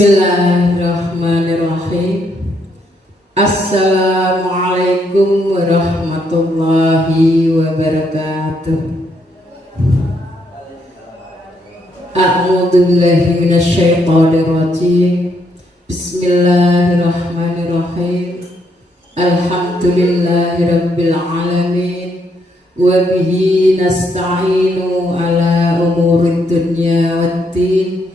Bismillahirrahmanirrahim. Assalamualaikum warahmatullahi wabarakatuh. A'udzu billahi minasyaitonir rajim. Bismillahirrahmanirrahim. Alhamdulillahirabbil alamin. Wa bihi nasta'inu ala umurid dunya waddin.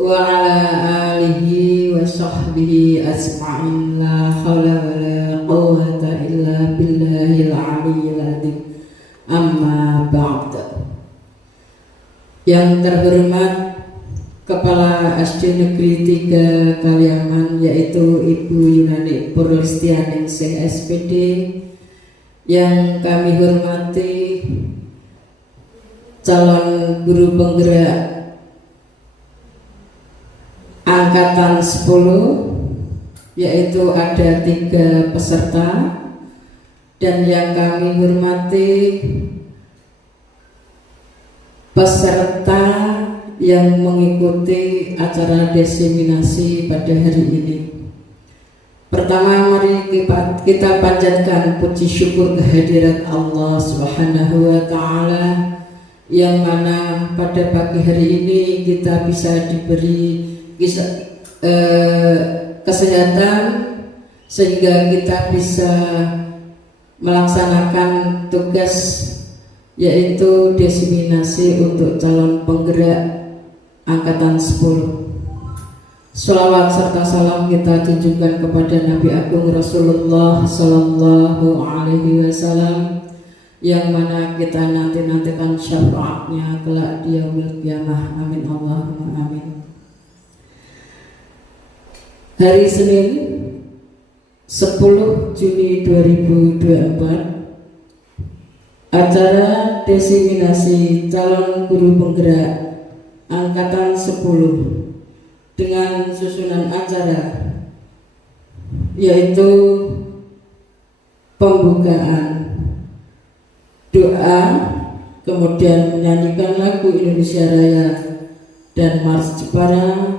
Wa ala alihi wa sahbihi asma'in. La hawla wa la quwwata illa billahil aliyyil adzim. Amma ba'd. Yang terhormat Kepala SD Negeri 3 Kaliaman, yaitu Ibu Yunani Purlistianingsih SPD, yang kami hormati calon guru penggerak Angkatan 10, yaitu ada 3 peserta, dan yang kami hormati peserta yang mengikuti acara diseminasi pada hari ini. Pertama, mari kita panjatkan puji syukur kehadirat Allah Subhanahu wa Ta'ala, yang mana pada pagi hari ini kita bisa diberi kesehatan sehingga kita bisa melaksanakan tugas, yaitu diseminasi untuk calon penggerak Angkatan 10. Sholawat serta salam kita tunjukkan kepada Nabi Agung Rasulullah Sallallahu Alaihi Wasallam, yang mana kita nantikan syafaatnya kelak di yaumil qiyamah. Amin Allahumma amin. Hari Senin 10 Juni 2024, acara diseminasi calon guru penggerak Angkatan 10 dengan susunan acara, yaitu pembukaan, doa, kemudian menyanyikan lagu Indonesia Raya dan Mars Jepara,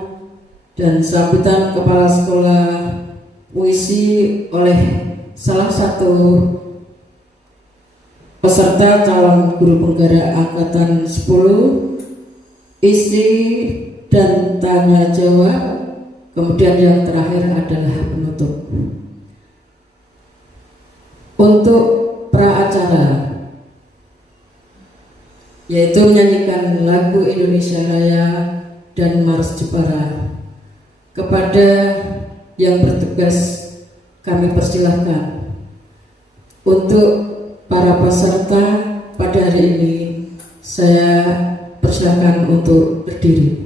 dan sambutan kepala sekolah puisi oleh salah satu peserta calon guru penggerak Angkatan 10, isi dan tanya jawab, kemudian yang terakhir adalah penutup. Untuk pra acara, yaitu menyanyikan lagu Indonesia Raya dan Mars Jepara, kepada yang bertugas kami persilahkan. Untuk para peserta pada hari ini, saya persilahkan untuk berdiri.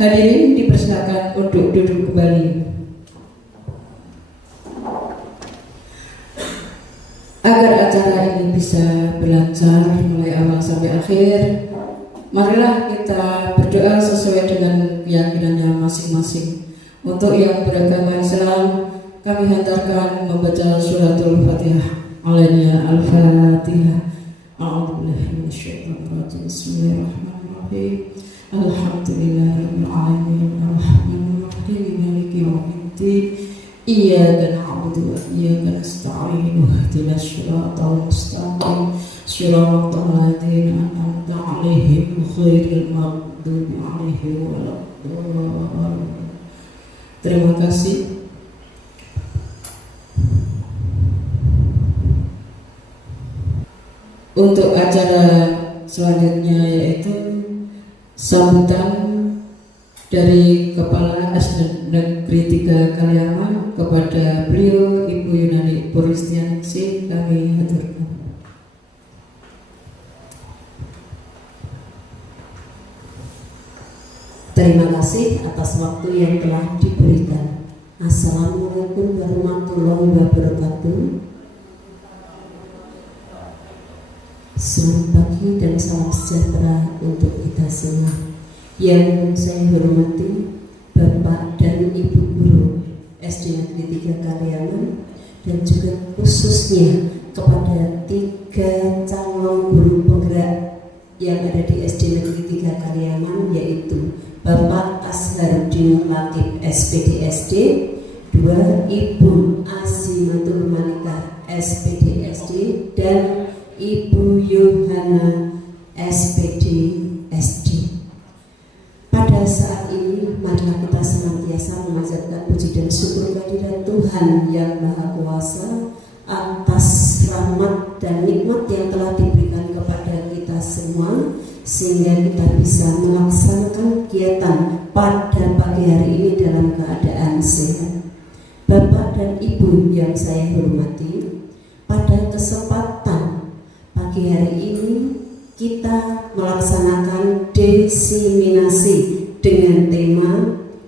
Hadirin dipersilakan untuk duduk kembali. Agar acara ini bisa berlancar mulai awal sampai akhir, marilah kita berdoa sesuai dengan keyakinannya masing-masing. Untuk yang beragama Islam, kami hantarkan membaca suratul Fatihah. Alainya Al-Fatihah. A'udzubillahi minasyaitonir rajim. Bismillahirrahmanirrahim. Alhamdulillahirabbil alamin. Arrahmanir rahim. Maliki yaumiddin. Iyyaka na'budu wa iyyaka nasta'in. Ihdinas siratal mustaqim. Siratal ladzina an'amta 'alaihim ghairil maghdubi 'alaihim waladdallin. Terima kasih. Untuk acara selanjutnya yaitu sambutan dari Kepala SD Negeri 3 Kaliaman kepada beliau Ibu Yunani Puristianingsih, kami haturkan. Terima kasih atas waktu yang telah diberikan. Assalamualaikum warahmatullahi wabarakatuh. Selamat pagi dan salam sejahtera untuk kita semua. Yang saya hormati Bapak dan Ibu Guru SD Negeri 3 Kaliaman, dan juga khususnya kepada 3 calon guru penggerak yang ada di SD Negeri 3 Kaliaman, yaitu Bapak Azharuddin Latif SPDSD, 2 Ibu Azimatul Manikah SPDSD, dan Ibu Yohana SPDSD. Pada saat ini marilah kita senantiasa memanjatkan puji dan syukur kehadirat Tuhan yang Maha Kuasa atas rahmat dan nikmat yang telah diberikan kepada kita semua, sehingga kita bisa melaksanakan kegiatan pada pagi hari ini dalam keadaan sehat. Bapak dan Ibu yang saya hormati, pada kesempatan pagi hari ini kita melaksanakan diseminasi dengan tema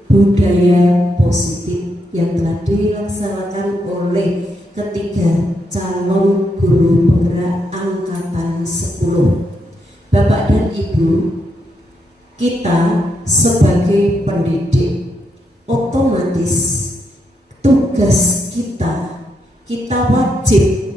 budaya positif yang telah dilaksanakan oleh ketiga calon guru penggerak angkatan 10. Bapak dan Ibu, kita sebagai pendidik otomatis tugas kita wajib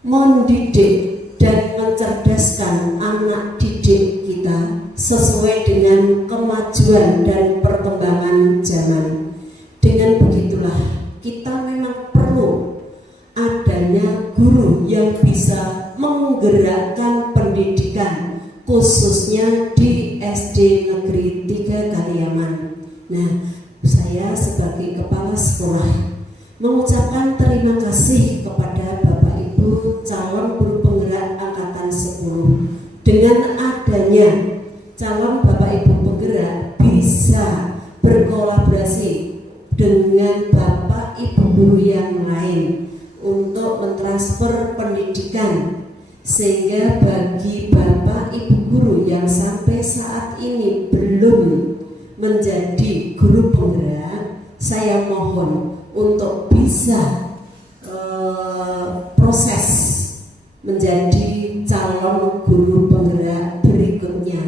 mendidik dan mencerdaskan anak didik kita sesuai dengan kemajuan dan perkembangan zaman. Dengan begitulah kita memang perlu adanya guru yang bisa menggerakkan pendidikan, khususnya di SD Negeri 3 Kaliaman. Nah, saya sebagai kepala sekolah mengucapkan terima kasih kepada Bapak Ibu calon guru penggerak angkatan 10. Dengan adanya calon Bapak Ibu penggerak bisa berkolaborasi dengan Bapak Ibu guru yang lain untuk mentransfer pendidikan, sehingga bagi Bapak Ibu guru yang sampai saat ini belum menjadi guru penggerak, saya mohon untuk bisa proses menjadi calon guru penggerak berikutnya.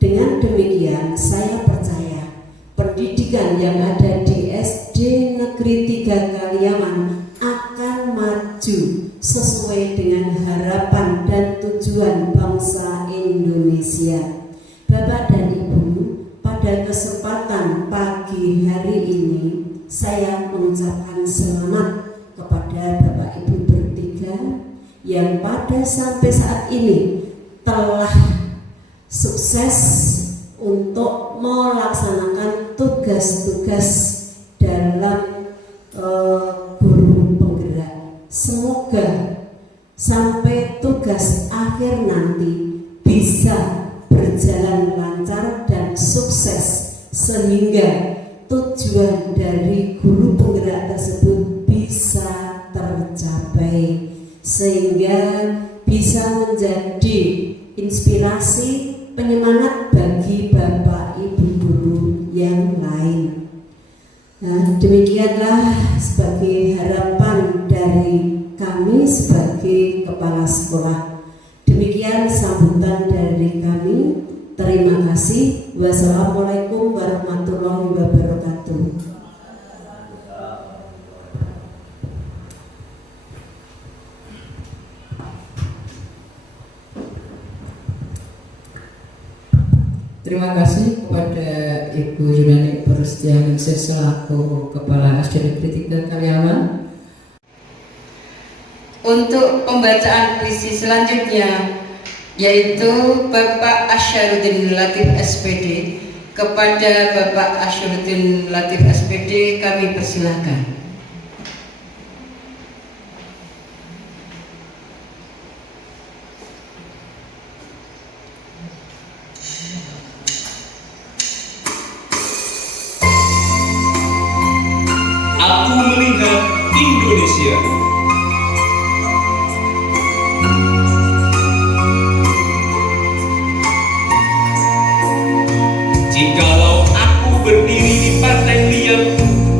Dengan demikian saya percaya pendidikan yang ada di SD Negeri 3 Kaliaman akan maju sesuai dengan harapan dan tujuan bangsa Indonesia. Bapak dan Ibu, pada kesempatan pagi hari ini saya mengucapkan selamat kepada Bapak Ibu bertiga yang pada sampai saat ini telah sukses untuk melaksanakan tugas-tugas dalam guru penggerak. Semoga sampai tugas akhir nanti bisa berjalan lancar dan sukses, sehingga tujuan dari guru penggerak tersebut bisa tercapai, sehingga bisa menjadi inspirasi penyemangat bagi Bapak Ibu guru yang Demikianlah sebagai harapan dari kami sebagai kepala sekolah. Demikian sambutan dari kami. Terima kasih. Wassalamualaikum warahmatullahi wabarakatuh. Terima kasih kepada Ibu Yunani Prasetyaningsih selaku Kepala SD Negeri 3 Karyawan. Untuk pembacaan puisi selanjutnya yaitu Bapak Asyarudin Latif SPD. Kepada Bapak Asyarudin Latif SPD kami persilahkan. Aku melihat Indonesia. Jikalau aku berdiri di pantai liat,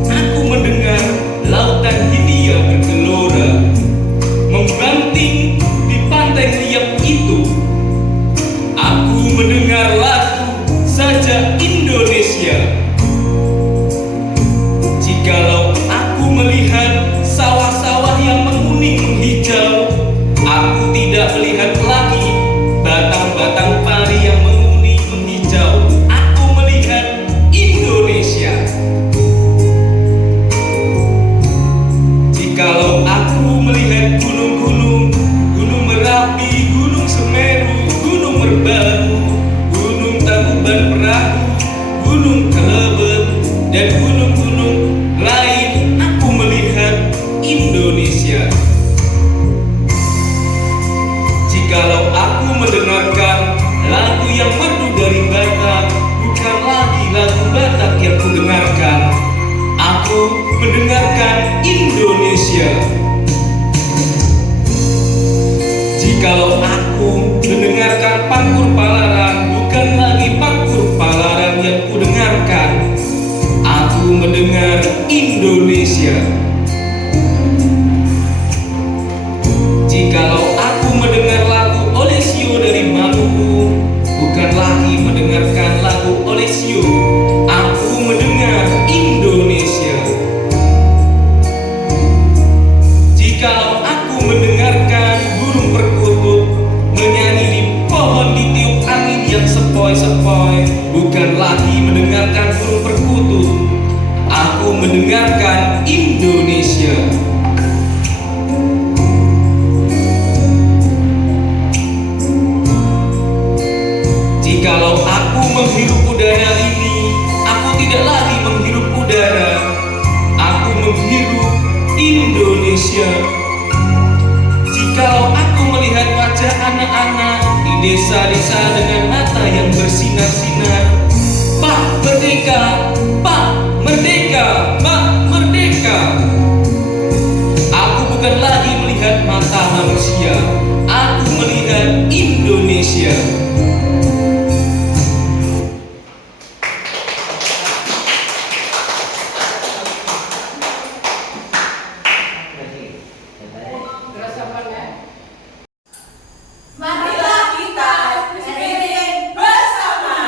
aku mendengar lautan Hindia bergelora. Membanting di pantai liat itu, aku mendengar lagu saja Indonesia. Jikalau aku melihat sawah-sawah yang menguning menghijau, aku tidak melihat lagi batang-batang pari yang menguning menghijau. Aku melihat Indonesia. Jikalau aku melihat gunung-gunung, Gunung Merapi, Gunung Semeru, Gunung Merbabu, Gunung Tangkuban Perahu, Gunung Kelebet, dan gunung-gunung lain, aku melihat Indonesia. Jikalau aku mendengarkan lagu yang merdu dari Batak, bukan lagi lagu Batak yang kudengarkan, aku mendengarkan Indonesia. Jikalau aku mendengarkan Pangkur Palaran, bukan lagi Pangkur Palaran yang kudengarkan, aku mendengar Indonesia. Jikalau aku mendengar lagu Olesio dari Maluku, bukan lagi mendengarkan lagu Olesio, aku mendengar Indonesia. Jikalau aku mendengarkan burung perkutut menyanyi di pohon ditiup angin yang sepoi-sepoi, bukan lagi mendengarkan burung perkutut, aku mendengarkan Indonesia. Jikalau aku menghirup udara ini, aku tidak lagi menghirup udara, aku menghirup Indonesia. Jikalau aku melihat wajah anak-anak di desa-desa dengan mata yang bersinar-sinar, Pak Merdeka, Pak Merdeka, Pak Merdeka, aku bukan lagi melihat mata manusia, aku melihat Indonesia. Marilah kita berdiri bersama.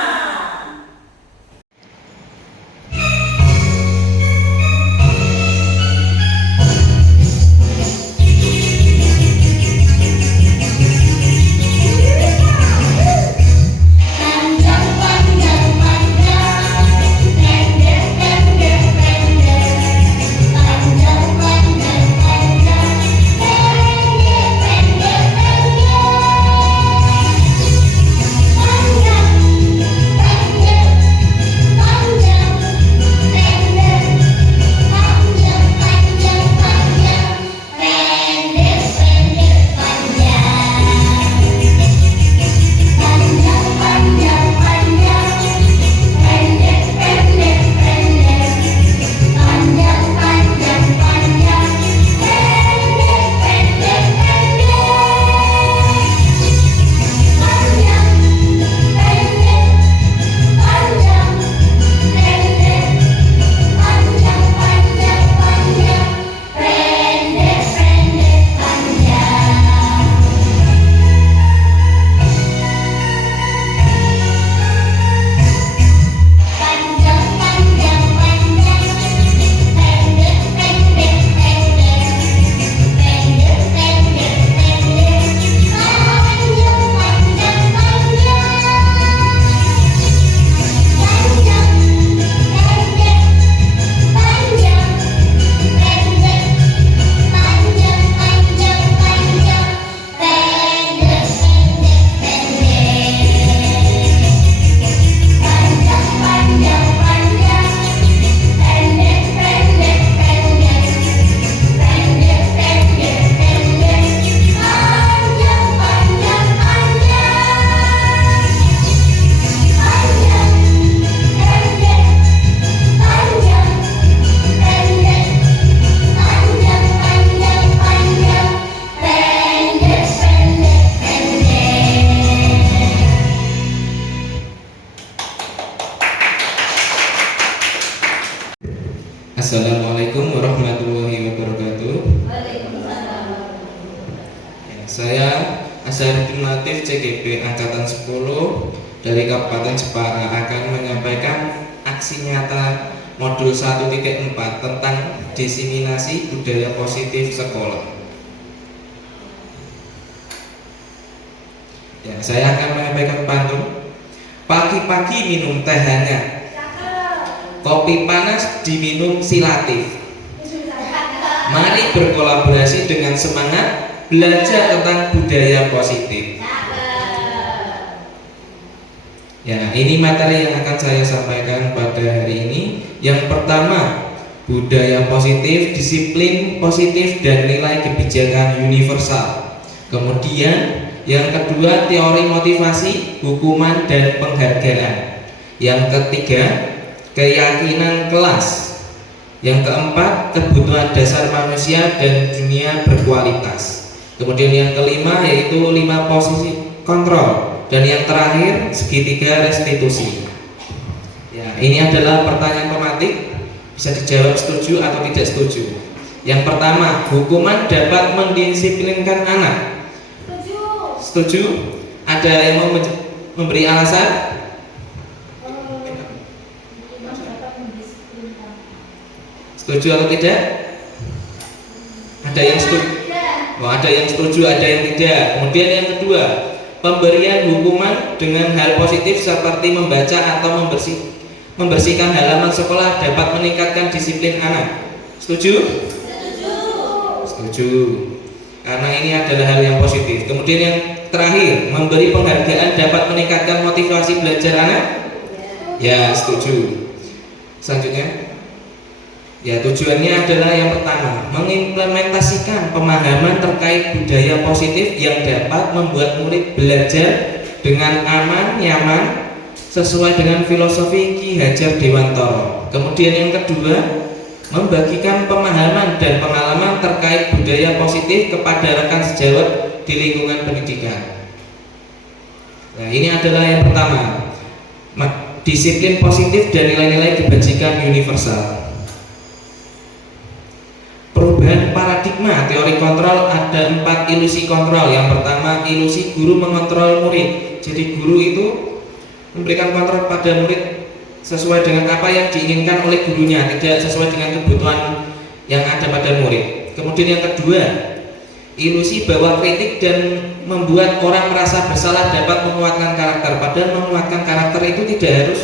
Assalamualaikum warahmatullahi wabarakatuh. Saya Azharuddin Latif CGB Angkatan 10 dari Kabupaten Jepara akan menyampaikan aksi nyata modul 1.4 tentang diseminasi budaya positif sekolah. Ya, saya akan menyampaikan pantun. Pagi-pagi minum teh hangat, kopi panas diminum silatif. Mari berkolaborasi dengan semangat belajar tentang budaya positif. Ya, ini materi yang akan saya sampaikan pada hari ini. Yang pertama, budaya positif, disiplin positif, dan nilai kebijakan universal. Kemudian, yang kedua, teori motivasi, hukuman, dan penghargaan. Yang ketiga, keyakinan kelas. Yang keempat, kebutuhan dasar manusia dan dunia berkualitas. Kemudian yang kelima yaitu 5 posisi kontrol, dan yang terakhir segitiga restitusi. Ya, ini adalah pertanyaan pematik, bisa dijawab setuju atau tidak setuju. Yang pertama, hukuman dapat mendisiplinkan anak. Setuju? Ada yang mau memberi alasan? Setuju atau tidak? Ada yang setuju? Oh, ada yang setuju, ada yang tidak. Kemudian yang kedua, pemberian hukuman dengan hal positif seperti membaca atau membersihkan halaman sekolah dapat meningkatkan disiplin anak. Setuju? Setuju. Setuju. Karena ini adalah hal yang positif. Kemudian yang terakhir, memberi penghargaan dapat meningkatkan motivasi belajar anak. Ya, setuju. Selanjutnya, ya, tujuannya adalah yang pertama, mengimplementasikan pemahaman terkait budaya positif yang dapat membuat murid belajar dengan aman, nyaman, sesuai dengan filosofi Ki Hajar Dewantara. Kemudian yang kedua, membagikan pemahaman dan pengalaman terkait budaya positif kepada rekan sejawat di lingkungan pendidikan. Nah, ini adalah yang pertama, disiplin positif dan nilai-nilai kebajikan universal. Perubahan paradigma teori kontrol, ada 4 ilusi kontrol. Yang pertama, ilusi guru mengontrol murid. Jadi guru itu memberikan kontrol pada murid sesuai dengan apa yang diinginkan oleh gurunya, tidak sesuai dengan kebutuhan yang ada pada murid. Kemudian yang kedua, ilusi bahwa kritik dan membuat orang merasa bersalah dapat menguatkan karakter. Padahal menguatkan karakter itu tidak harus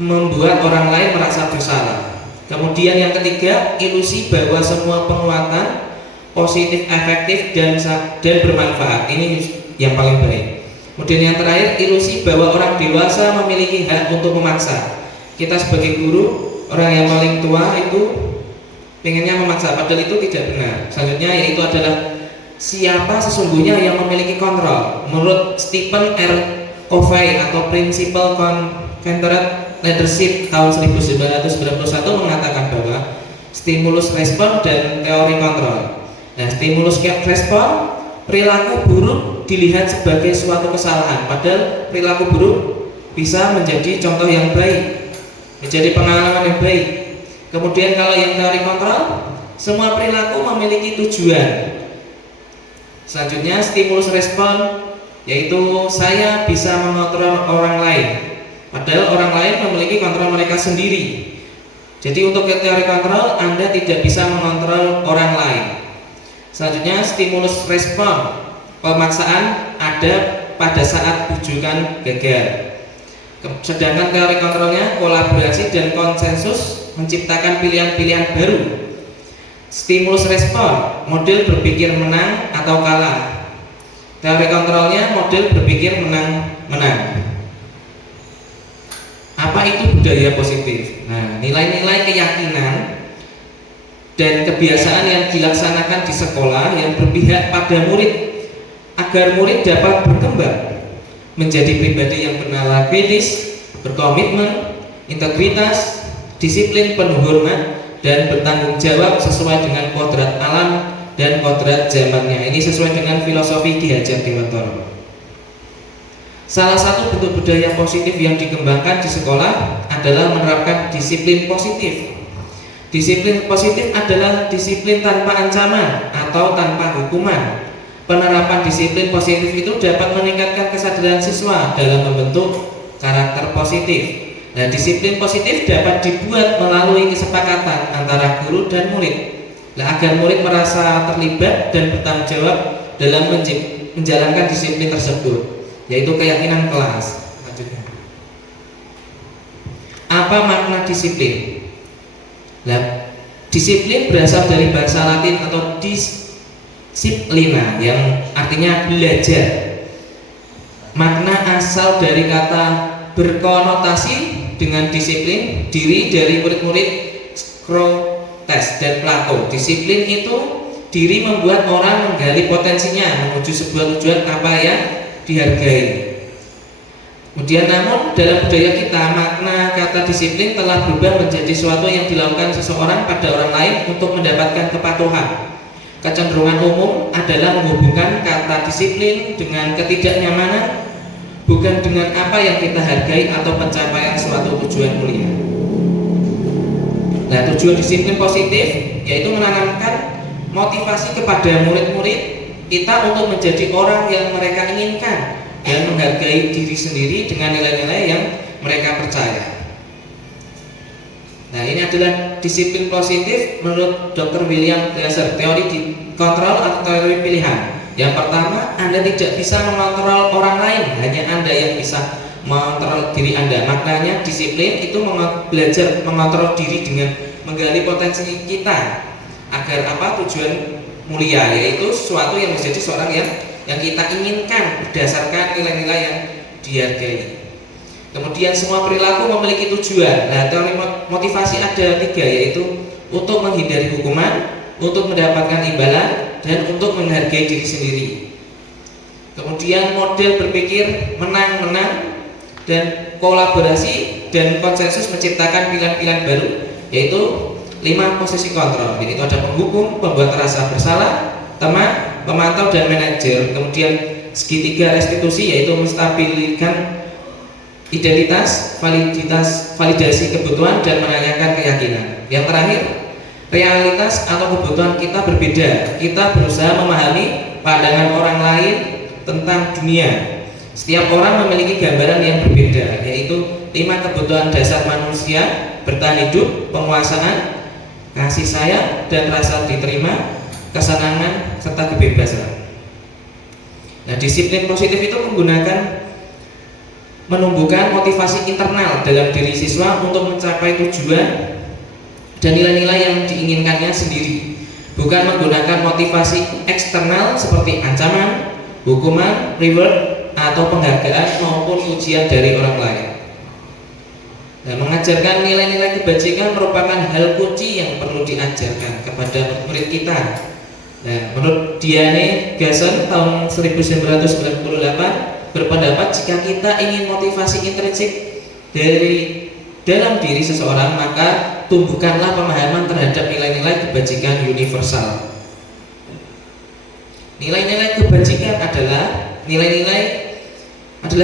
membuat orang lain merasa bersalah. Kemudian yang ketiga, ilusi bahwa semua penguatan positif, efektif, dan bermanfaat. Ini yang paling baik. Kemudian yang terakhir, ilusi bahwa orang dewasa memiliki hak untuk memaksa. Kita sebagai guru, orang yang paling tua itu pengennya memaksa, padahal itu tidak benar. Selanjutnya yaitu adalah siapa sesungguhnya yang memiliki kontrol. Menurut Stephen R. Covey atau Principle Centered Leadership tahun 1991 mengatakan bahwa stimulus respon dan teori kontrol. Nah, stimulus respon, perilaku buruk dilihat sebagai suatu kesalahan, padahal perilaku buruk bisa menjadi contoh yang baik, menjadi pengalaman yang baik. Kemudian kalau yang teori kontrol, semua perilaku memiliki tujuan. Selanjutnya stimulus respon, yaitu saya bisa mengontrol orang lain, padahal orang lain memiliki kontrol mereka sendiri. Jadi untuk teori kontrol, Anda tidak bisa mengontrol orang lain. Selanjutnya stimulus respon, pemaksaan ada pada saat rujukan gagal. Sedangkan teori kontrolnya kolaborasi dan konsensus menciptakan pilihan-pilihan baru. Stimulus respon, model berpikir menang atau kalah. Teori kontrolnya model berpikir menang-menang. Apa itu budaya positif? Nah, nilai-nilai keyakinan dan kebiasaan yang dilaksanakan di sekolah yang berpihak pada murid agar murid dapat berkembang menjadi pribadi yang bernalar kritis, berkomitmen, integritas, disiplin, penuh hormat, dan bertanggung jawab sesuai dengan kodrat alam dan kodrat zamannya. Ini sesuai dengan filosofi Ki Hajar Dewantara. Salah satu bentuk budaya positif yang dikembangkan di sekolah adalah menerapkan disiplin positif. Disiplin positif adalah disiplin tanpa ancaman atau tanpa hukuman. Penerapan disiplin positif itu dapat meningkatkan kesadaran siswa dalam membentuk karakter positif. Nah, disiplin positif dapat dibuat melalui kesepakatan antara guru dan murid. Nah, agar murid merasa terlibat dan bertanggung jawab dalam menjalankan disiplin tersebut, yaitu keyakinan kelas. Lanjutnya. Apa makna disiplin? Nah, disiplin berasal dari bahasa Latin atau disciplina yang artinya belajar. Makna asal dari kata berkonotasi dengan disiplin diri dari murid-murid Socrates dan Plato. Disiplin itu diri membuat orang menggali potensinya menuju sebuah tujuan apa yang dihargai. Kemudian namun dalam budaya kita makna kata disiplin telah berubah menjadi sesuatu yang dilakukan seseorang pada orang lain untuk mendapatkan kepatuhan. Kecenderungan umum adalah menghubungkan kata disiplin dengan ketidaknyamanan, bukan dengan apa yang kita hargai atau pencapaian suatu tujuan mulia. Nah, tujuan disiplin positif yaitu menanamkan motivasi kepada murid-murid kita untuk menjadi orang yang mereka inginkan dan menghargai diri sendiri dengan nilai-nilai yang mereka percaya. Nah, ini adalah disiplin positif menurut Dr. William Glasser, teori kontrol atau teori pilihan. Yang pertama, Anda tidak bisa mengontrol orang lain, hanya Anda yang bisa mengontrol diri Anda. Maknanya disiplin itu belajar mengontrol diri dengan menggali potensi kita agar apa? Tujuan mulia, yaitu sesuatu yang menjadi seorang yang kita inginkan berdasarkan nilai-nilai yang dihargai. Kemudian semua perilaku memiliki tujuan. Nah, teori motivasi ada 3, yaitu untuk menghindari hukuman, untuk mendapatkan imbalan, dan untuk menghargai diri sendiri. Kemudian model berpikir menang-menang dan kolaborasi dan konsensus menciptakan pilihan-pilihan baru, yaitu 5 posisi kontrol. Jadi itu ada penghukum, pembuat rasa bersalah, teman, pemantau, dan manajer. Kemudian segitiga restitusi, yaitu menstabilkan identitas, validasi kebutuhan, dan menanyakan keyakinan. Yang terakhir, realitas atau kebutuhan kita berbeda. Kita berusaha memahami pandangan orang lain tentang dunia. Setiap orang memiliki gambaran yang berbeda, yaitu 5 kebutuhan dasar manusia: bertahan hidup, penguasaan, kasih sayang, dan rasa diterima, kesenangan, serta kebebasan. Nah, disiplin positif itu menumbuhkan motivasi internal dalam diri siswa untuk mencapai tujuan dan nilai-nilai yang diinginkannya sendiri, bukan menggunakan motivasi eksternal seperti ancaman, hukuman, reward, atau penghargaan maupun ujian dari orang lain. Nah, mengajarkan nilai-nilai kebajikan merupakan hal kunci yang perlu diajarkan kepada murid kita. Nah, menurut Diane Gassen tahun 1998 berpendapat jika kita ingin motivasi intrinsik dari dalam diri seseorang, maka tumbuhkanlah pemahaman terhadap nilai-nilai kebajikan universal. Nilai-nilai kebajikan adalah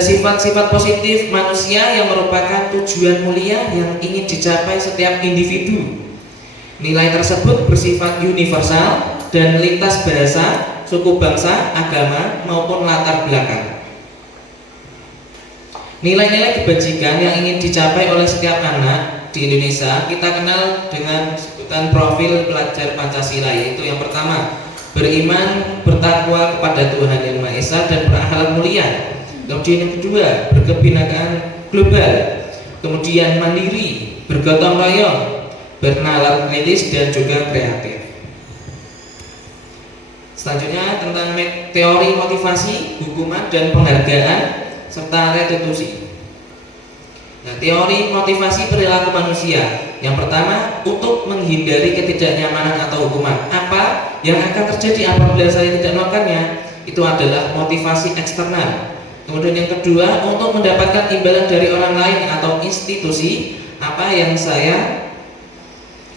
sifat-sifat positif manusia yang merupakan tujuan mulia yang ingin dicapai setiap individu. Nilai tersebut bersifat universal dan lintas bahasa, suku bangsa, agama, maupun latar belakang. Nilai-nilai kebajikan yang ingin dicapai oleh setiap anak di Indonesia kita kenal dengan sebutan profil pelajar Pancasila, yaitu yang pertama, beriman, bertakwa kepada Tuhan Yang Maha Esa dan berakhlak mulia. Kemudian yang kedua, berkebinekaan global. Kemudian mandiri, bergotong royong, bernalar kritis, dan juga kreatif. Selanjutnya tentang teori motivasi, hukuman, dan penghargaan serta restitusi. Nah, teori motivasi perilaku manusia. Yang pertama, untuk menghindari ketidaknyamanan atau hukuman. Apa yang akan terjadi apabila saya tidak melakukannya? Itu adalah motivasi eksternal. Kemudian yang kedua, untuk mendapatkan imbalan dari orang lain atau institusi. Apa yang saya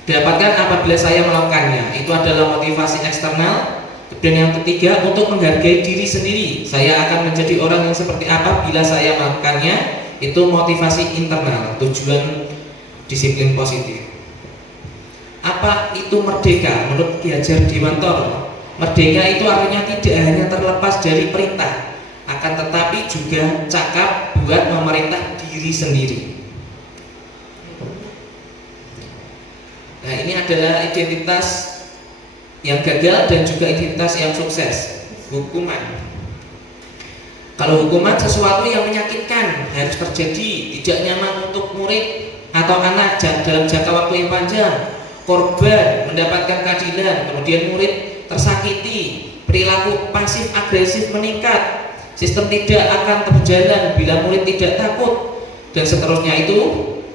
dapatkan apabila saya melakukannya? Itu adalah motivasi eksternal. Dan yang ketiga, untuk menghargai diri sendiri. Saya akan menjadi orang yang seperti apa bila saya melakukannya. Itu motivasi internal, tujuan disiplin positif. Apa itu merdeka? Menurut Ki Hajar Dewantoro, merdeka itu artinya tidak hanya terlepas dari perintah, akan tetapi juga cakap buat memerintah diri sendiri. Nah, ini adalah identitas yang gagal dan juga identitas yang sukses. Hukuman. Kalau hukuman sesuatu yang menyakitkan, harus terjadi, tidak nyaman untuk murid atau anak dalam jangka waktu yang panjang. Korban mendapatkan keadilan, kemudian murid tersakiti, perilaku pasif agresif meningkat, sistem tidak akan berjalan bila murid tidak takut, dan seterusnya. Itu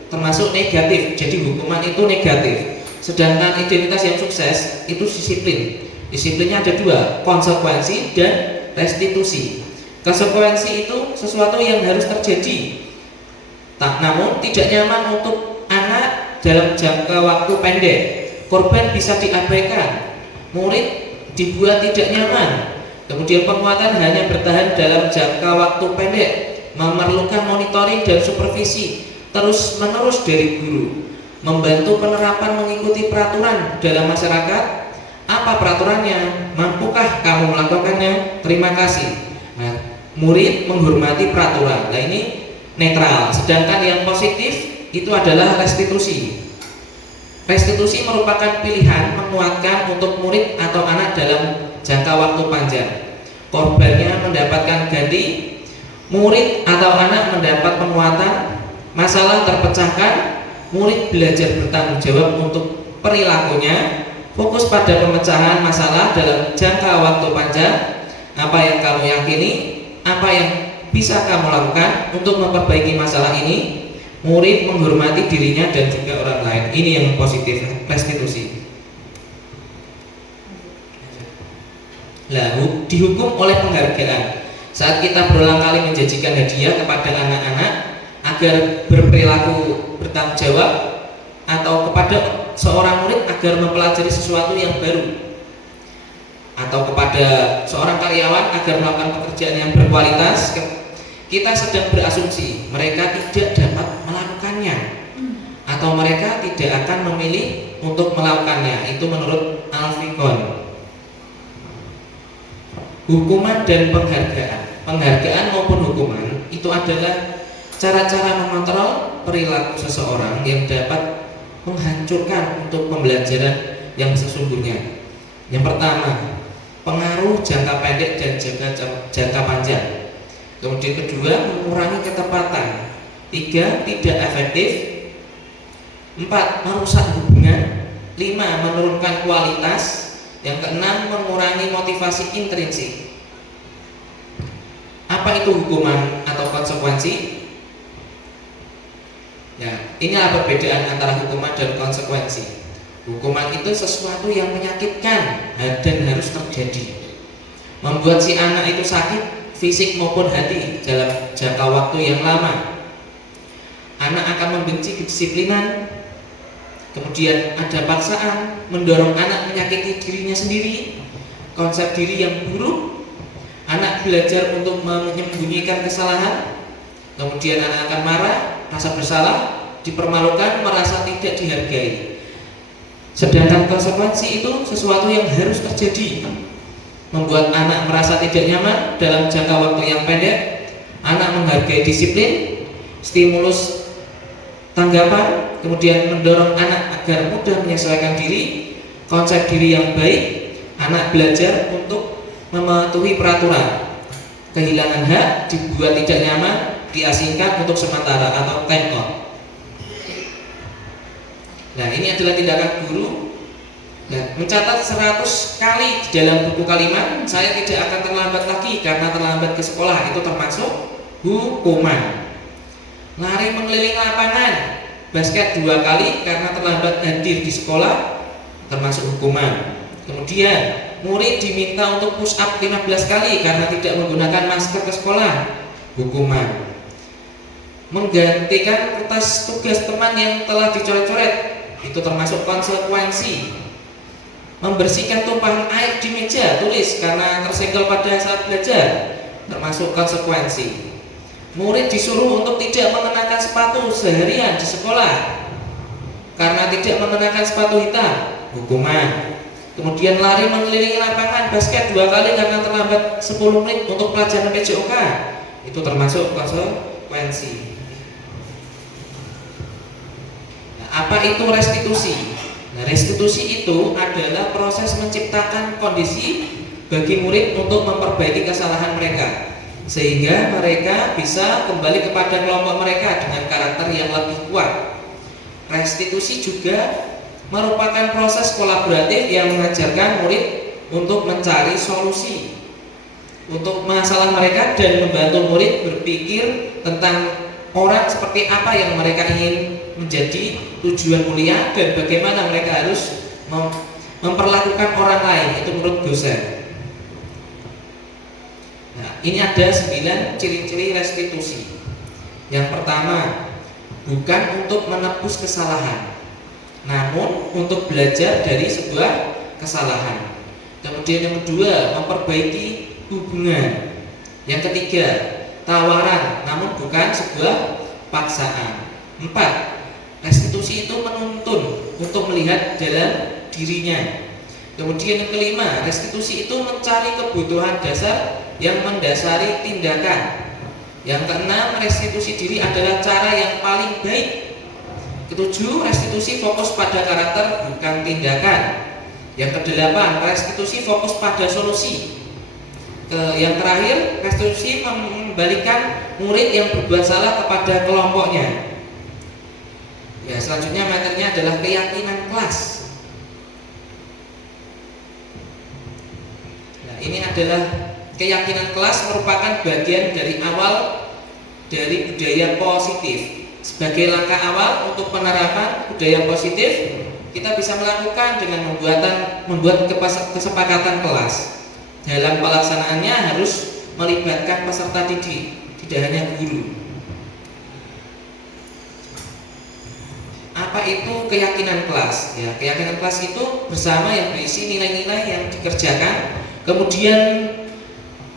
termasuk negatif. Jadi hukuman itu negatif. Sedangkan identitas yang sukses itu disiplin. Disiplinnya ada dua, konsekuensi dan restitusi. Konsekuensi itu sesuatu yang harus terjadi, namun tidak nyaman untuk anak dalam jangka waktu pendek. Korban bisa diabaikan, murid dibuat tidak nyaman, kemudian penguatan hanya bertahan dalam jangka waktu pendek, memerlukan monitoring dan supervisi terus menerus dari guru, membantu penerapan mengikuti peraturan dalam masyarakat. Apa peraturannya? Mampukah kamu melakukannya? Terima kasih. Nah, murid menghormati peraturan. Nah, ini netral. Sedangkan yang positif itu adalah restitusi. Restitusi merupakan pilihan menguatkan untuk murid atau anak dalam jangka waktu panjang. Korbannya mendapatkan ganti, murid atau anak mendapat penguatan, masalah terpecahkan, murid belajar bertanggung jawab untuk perilakunya, fokus pada pemecahan masalah dalam jangka waktu panjang. Apa yang kamu yakini, apa yang bisa kamu lakukan untuk memperbaiki masalah ini. Murid menghormati dirinya dan juga orang lain. Ini yang positif, restitusi. Lalu dihukum oleh penghargaan. Saat kita berulang kali menjanjikan hadiah kepada anak-anak agar berperilaku bertanggung jawab, atau kepada seorang murid agar mempelajari sesuatu yang baru, atau kepada seorang karyawan agar melakukan pekerjaan yang berkualitas, kita sedang berasumsi mereka tidak dapat melakukannya, atau mereka tidak akan memilih untuk melakukannya. Itu menurut Alfikon. Hukuman dan penghargaan. Penghargaan maupun hukuman itu adalah cara-cara mengontrol perilaku seseorang yang dapat menghancurkan untuk pembelajaran yang sesungguhnya. Yang pertama, pengaruh jangka pendek dan jangka panjang. Kemudian kedua, mengurangi ketepatan. Tiga, tidak efektif. Empat, merusak hubungan. Lima, menurunkan kualitas. Yang keenam, mengurangi motivasi intrinsik. Apa itu hukuman atau konsekuensi? Ya, inilah perbedaan antara hukuman dan konsekuensi. Hukuman itu sesuatu yang menyakitkan dan harus terjadi, membuat si anak itu sakit fisik maupun hati dalam jangka waktu yang lama. Anak akan membenci kedisiplinan, kemudian ada paksaan, mendorong anak menyakiti dirinya sendiri, konsep diri yang buruk. Anak belajar untuk menyembunyikan kesalahan, kemudian anak akan marah, rasa bersalah, dipermalukan, merasa tidak dihargai. Sedangkan konsekuensi itu sesuatu yang harus terjadi, membuat anak merasa tidak nyaman dalam jangka waktu yang pendek. Anak menghargai disiplin, stimulus tanggapan, kemudian mendorong anak agar mudah menyesuaikan diri, konsep diri yang baik. Anak belajar untuk mematuhi peraturan, kehilangan hak, dibuat tidak nyaman, diasingkan untuk sementara atau time out. Nah, ini adalah tindakan guru. Nah, mencatat 100 kali di dalam buku kalimat, saya tidak akan terlambat lagi karena terlambat ke sekolah, itu termasuk hukuman. Lari mengelilingi lapangan basket 2 kali karena terlambat hadir di sekolah, termasuk hukuman. Kemudian murid diminta untuk push up 15 kali karena tidak menggunakan masker ke sekolah, hukuman. Menggantikan kertas tugas teman yang telah dicoret-coret, itu termasuk konsekuensi. Membersihkan tumpahan air di meja tulis karena tersenggol pada saat belajar, termasuk konsekuensi. Murid disuruh untuk tidak mengenakan sepatu seharian di sekolah, karena tidak mengenakan sepatu hitam, hukuman. Kemudian lari mengelilingi lapangan basket 2 kali karena terlambat 10 menit untuk pelajaran PJOK, itu termasuk konsekuensi. Nah, apa itu restitusi? Nah, restitusi itu adalah proses menciptakan kondisi bagi murid untuk memperbaiki kesalahan mereka, sehingga mereka bisa kembali kepada kelompok mereka dengan karakter yang lebih kuat. Restitusi juga merupakan proses kolaboratif yang mengajarkan murid untuk mencari solusi untuk masalah mereka dan membantu murid berpikir tentang orang seperti apa yang mereka ingin menjadi tujuan mulia dan bagaimana mereka harus memperlakukan orang lain, itu menurut dosen. Nah, ini ada 9 ciri-ciri restitusi. Yang pertama, bukan untuk menebus kesalahan, namun untuk belajar dari sebuah kesalahan. Kemudian yang kedua, memperbaiki hubungan. Yang ketiga, tawaran namun bukan sebuah paksaan. 4, restitusi itu menuntun untuk melihat dalam dirinya. Kemudian yang kelima, restitusi itu mencari kebutuhan dasar yang mendasari tindakan. Yang keenam, restitusi diri adalah cara yang paling baik. Ketujuh, restitusi fokus pada karakter bukan tindakan. Yang kedelapan, restitusi fokus pada solusi. Yang terakhir, restitusi mengembalikan murid yang berbuat salah kepada kelompoknya. Ya, selanjutnya materinya adalah keyakinan kelas. Nah, ini adalah keyakinan kelas merupakan bagian dari awal dari budaya positif. Sebagai langkah awal untuk penerapan budaya positif, kita bisa melakukan dengan membuat kesepakatan kelas. Dalam pelaksanaannya harus melibatkan peserta didik, tidak hanya guru. Apa itu keyakinan kelas? Ya, keyakinan kelas itu bersama yang berisi nilai-nilai yang dikerjakan, kemudian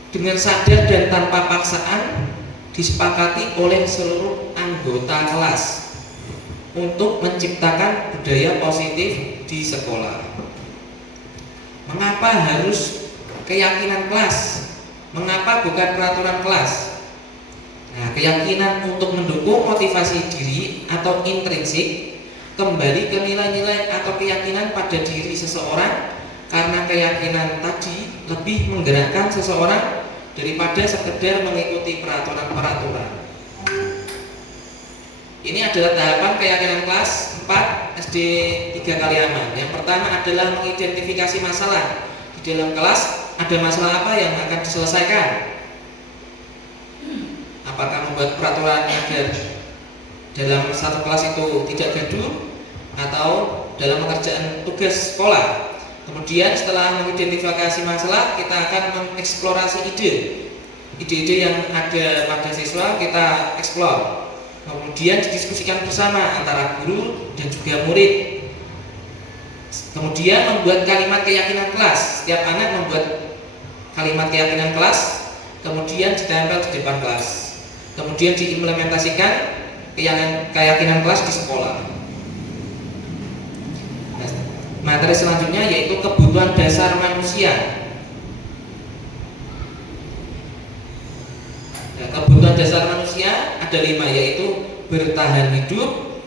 dengan sadar dan tanpa paksaan disepakati oleh seluruh anggota kelas untuk menciptakan budaya positif di sekolah. Mengapa harus keyakinan kelas? Mengapa bukan peraturan kelas? Nah, keyakinan untuk mendukung motivasi diri atau intrinsik kembali ke nilai-nilai atau keyakinan pada diri seseorang, karena keyakinan tadi lebih menggerakkan seseorang daripada sekedar mengikuti peraturan-peraturan. Ini adalah tahapan keyakinan kelas 4 SD 3 Kaliaman. Yang pertama adalah mengidentifikasi masalah. Di dalam kelas ada masalah apa yang akan diselesaikan? Apakah membuat peraturan agar dalam satu kelas itu tidak gaduh, atau dalam pengerjaan tugas sekolah? Kemudian setelah mengidentifikasi masalah, kita akan mengeksplorasi ide-ide yang ada pada siswa, kita eksplor. Kemudian didiskusikan bersama antara guru dan juga murid. Kemudian membuat kalimat keyakinan kelas. Setiap anak membuat kalimat keyakinan kelas, kemudian ditempel di depan kelas. Kemudian diimplementasikan keyakinan kelas di sekolah. Materi selanjutnya yaitu kebutuhan dasar manusia. Nah, kebutuhan dasar manusia ada 5, yaitu bertahan hidup,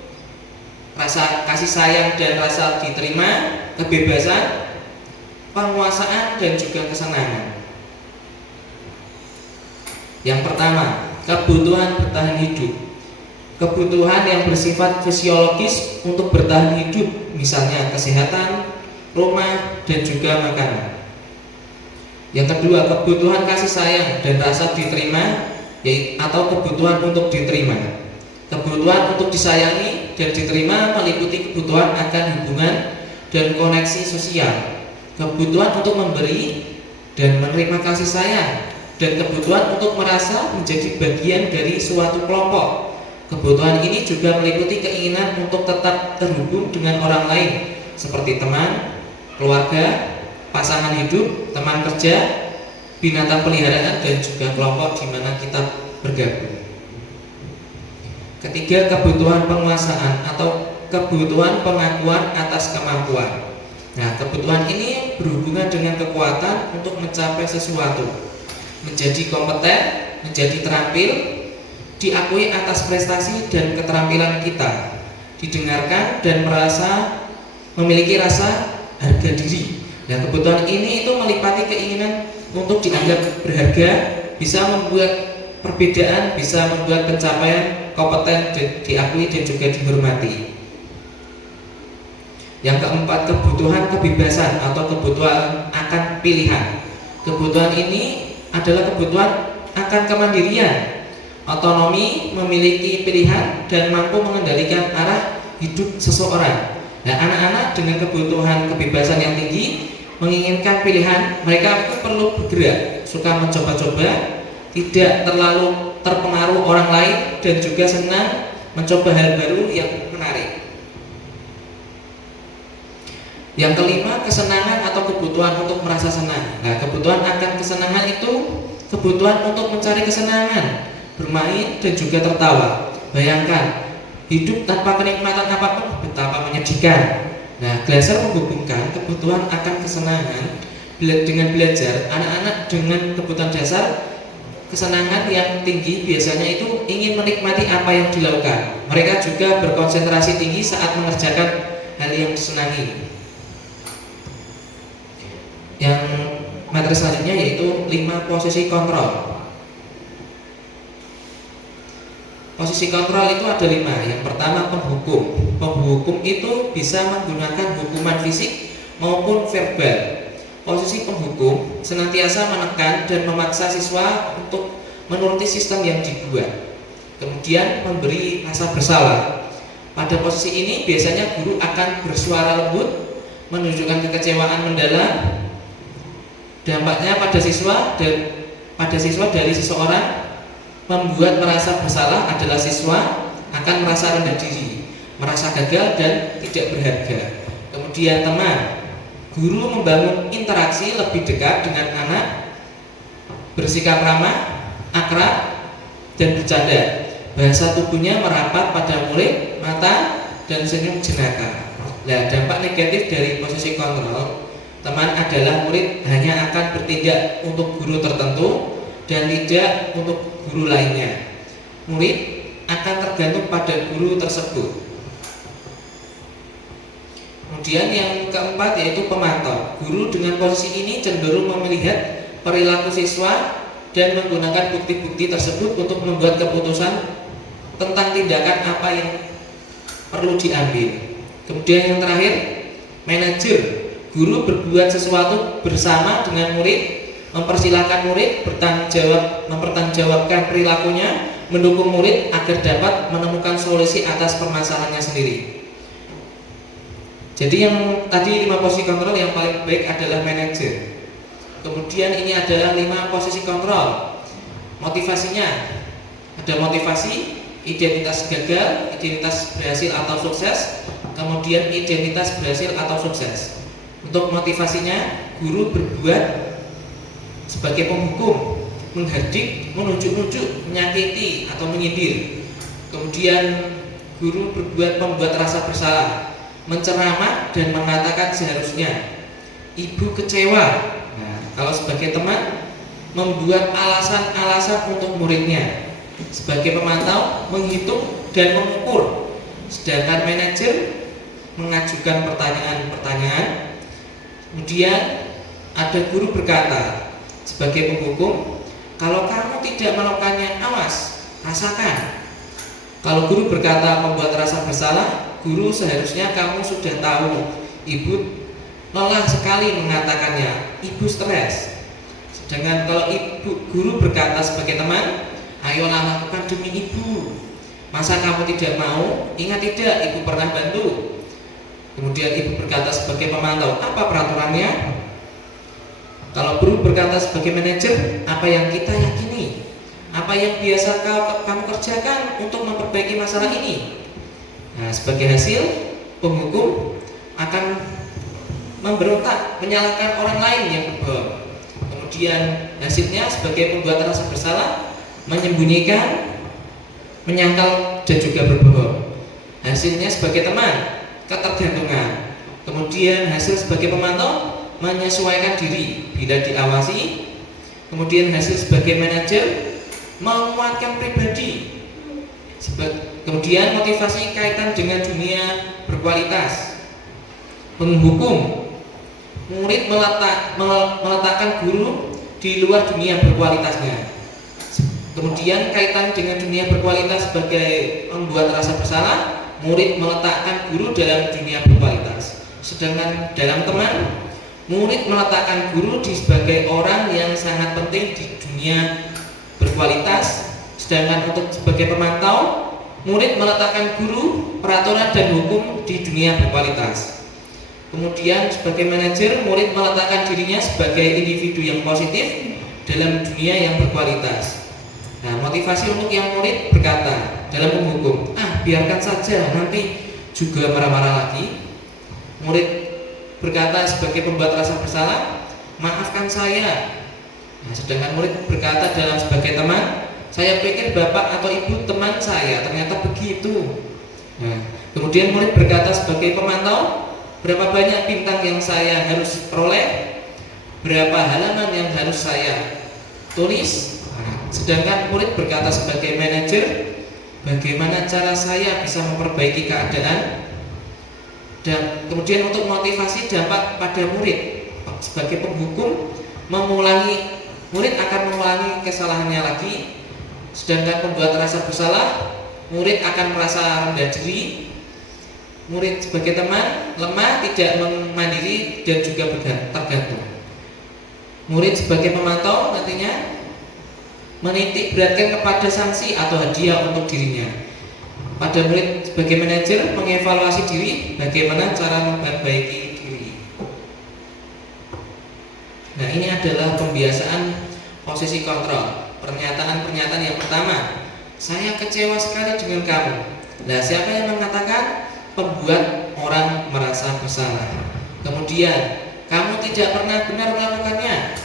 rasa kasih sayang dan rasa diterima, kebebasan, penguasaan, dan juga kesenangan. Yang pertama, kebutuhan bertahan hidup. Kebutuhan yang bersifat fisiologis untuk bertahan hidup, misalnya kesehatan, rumah, dan juga makanan. Yang kedua, kebutuhan kasih sayang dan rasa diterima, atau kebutuhan untuk diterima. Kebutuhan untuk disayangi dan diterima meliputi kebutuhan akan hubungan dan koneksi sosial, kebutuhan untuk memberi dan menerima kasih sayang, dan kebutuhan untuk merasa menjadi bagian dari suatu kelompok. Kebutuhan ini juga meliputi keinginan untuk tetap terhubung dengan orang lain, seperti teman, keluarga, pasangan hidup, teman kerja, binatang peliharaan, dan juga kelompok di mana kita bergabung. Ketiga, kebutuhan penguasaan atau kebutuhan pengakuan atas kemampuan. Nah, kebutuhan ini berhubungan dengan kekuatan untuk mencapai sesuatu, menjadi kompeten, menjadi terampil, diakui atas prestasi dan keterampilan kita, didengarkan dan merasa memiliki rasa harga diri. Nah, kebutuhan ini itu melipati keinginan untuk dianggap berharga, bisa membuat perbedaan, bisa membuat pencapaian kompeten diakui dan juga dihormati. Yang keempat, kebutuhan kebebasan atau kebutuhan akan pilihan. Kebutuhan ini adalah kebutuhan akan kemandirian, otonomi, memiliki pilihan, dan mampu mengendalikan arah hidup seseorang. Nah, anak-anak dengan kebutuhan kebebasan yang tinggi menginginkan pilihan, mereka itu perlu bergerak, suka mencoba-coba, tidak terlalu terpengaruh orang lain, dan juga senang mencoba hal baru yang menarik. Yang kelima, kesenangan atau kebutuhan untuk merasa senang. Nah, kebutuhan akan kesenangan itu kebutuhan untuk mencari kesenangan, bermain dan juga tertawa. Bayangkan, hidup tanpa kenikmatan apapun betapa menyedihkan. Nah, Glasser menghubungkan kebutuhan akan kesenangan dengan belajar. Anak-anak dengan kebutuhan dasar kesenangan yang tinggi biasanya itu ingin menikmati apa yang dilakukan. Mereka juga berkonsentrasi tinggi saat mengerjakan hal yang disenangi. Yang materi selanjutnya yaitu 5 posisi kontrol. Posisi kontrol itu ada 5. Yang pertama, penghukum. Penghukum itu bisa menggunakan hukuman fisik maupun verbal. Posisi penghukum senantiasa menekan dan memaksa siswa untuk menuruti sistem yang dibuat, kemudian memberi rasa bersalah. Pada posisi ini biasanya guru akan bersuara lembut, menunjukkan kekecewaan mendalam. Dampaknya pada siswa dari seseorang membuat merasa bersalah adalah siswa akan merasa rendah diri, merasa gagal dan tidak berharga. Kemudian teman, guru membangun interaksi lebih dekat dengan anak, bersikap ramah, akrab, dan bercanda. Bahasa tubuhnya merapat pada murid, mata, dan senyum jenaka. Nah, dampak negatif dari posisi kontrol teman adalah murid hanya akan bertindak untuk guru tertentu dan tidak untuk guru lainnya. Murid akan tergantung pada guru tersebut. Kemudian yang keempat yaitu pemantau. Guru dengan posisi ini cenderung melihat perilaku siswa dan menggunakan bukti-bukti tersebut untuk membuat keputusan tentang tindakan apa yang perlu diambil. Kemudian yang terakhir, manajer. Guru berbuat sesuatu bersama dengan murid, mempersilahkan murid mempertanggungjawabkan perilakunya, mendukung murid agar dapat menemukan solusi atas permasalahannya sendiri. Jadi yang tadi 5 posisi kontrol yang paling baik adalah manajer. Kemudian ini adalah 5 posisi kontrol. Motivasinya ada motivasi, identitas gagal, identitas berhasil atau sukses, kemudian identitas berhasil atau sukses. Untuk motivasinya, guru berbuat sebagai penghukum, menghardik, menunjuk-nunjuk, menyakiti atau menyindir. Kemudian guru berbuat membuat rasa bersalah, menceramah dan mengatakan seharusnya. Ibu kecewa. Nah, kalau sebagai teman, membuat alasan-alasan untuk muridnya. Sebagai pemantau, menghitung dan mengukur. Sedangkan manajer mengajukan pertanyaan-pertanyaan. Kemudian ada guru berkata sebagai penghukum, kalau kamu tidak melakukannya, awas, rasakan. Kalau guru berkata membuat rasa bersalah, guru seharusnya kamu sudah tahu, ibu lelah sekali mengatakannya, ibu stres. Sedangkan kalau guru berkata sebagai teman, ayolah lakukan demi ibu. Masa kamu tidak mau? Ingat tidak, ibu pernah bantu. Kemudian ibu berkata sebagai pemantau, apa peraturannya? Kalau guru berkata sebagai manajer, apa yang kita yakini? Apa yang biasa kamu kerjakan untuk memperbaiki masalah ini? Nah, sebagai hasil, penghukum akan memberontak, menyalahkan orang lain yang berbohong. Kemudian hasilnya sebagai pembuat rasa bersalah, menyembunyikan, menyangkal dan juga berbohong. hasilnya sebagai teman, ketergantungan. Kemudian hasil sebagai pemantau, menyesuaikan diri bila diawasi. Kemudian hasil sebagai manajer, menguatkan pribadi. Kemudian motivasi kaitan dengan dunia berkualitas. Menghukum, murid meletakkan guru di luar dunia berkualitasnya. Kemudian kaitan dengan dunia berkualitas sebagai membuat rasa bersalah, murid meletakkan guru dalam dunia berkualitas. Sedangkan dalam teman, murid meletakkan guru sebagai orang yang sangat penting di dunia berkualitas. Sedangkan untuk sebagai pemantau, murid meletakkan guru, peraturan dan hukum di dunia berkualitas. Kemudian sebagai manajer, murid meletakkan dirinya sebagai individu yang positif dalam dunia yang berkualitas. Nah, motivasi untuk yang murid berkata dalam menghukum, biarkan saja, nanti juga marah-marah lagi. Murid berkata sebagai pembuat rasa bersalah, maafkan saya. Nah, sedangkan murid berkata dalam sebagai teman, saya pikir bapak atau ibu teman saya, ternyata begitu. Nah, kemudian murid berkata sebagai pemantau, berapa banyak bintang yang saya harus peroleh, berapa halaman yang harus saya tulis. Sedangkan murid berkata sebagai manajer, bagaimana cara saya bisa memperbaiki keadaan. Dan kemudian untuk motivasi dampak pada murid, sebagai penghukum, murid akan mengulangi kesalahannya lagi. Sedangkan pembuat rasa bersalah, murid akan merasa rendah diri. Murid sebagai teman, lemah, tidak mandiri dan juga tergantung. Murid sebagai pemantau nantinya menitik beratkan kepada sanksi atau hadiah untuk dirinya. Pada murid sebagai manajer, mengevaluasi diri, bagaimana cara memperbaiki diri. Nah, ini adalah pembiasaan posisi kontrol. Pernyataan-pernyataan yang pertama, saya kecewa sekali dengan kamu. Nah, siapa yang mengatakan? Pembuat orang merasa bersalah. Kemudian, kamu tidak pernah benar melakukannya.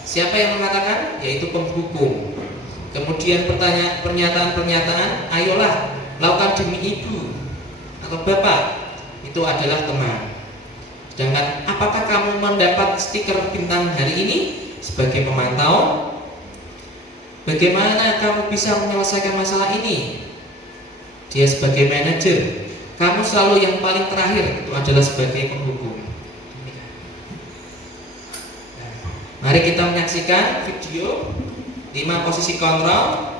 Siapa yang mengatakan? Yaitu penghukum. Kemudian pernyataan-pernyataan, ayolah lakukan demi ibu atau bapak, itu adalah teman. Sedangkan apakah kamu mendapat stiker bintang hari ini sebagai pemantau? Bagaimana kamu bisa menyelesaikan masalah ini? Dia sebagai manajer. Kamu selalu yang paling terakhir, itu adalah sebagai penghukum. Mari kita menyaksikan video 5 posisi kontrol.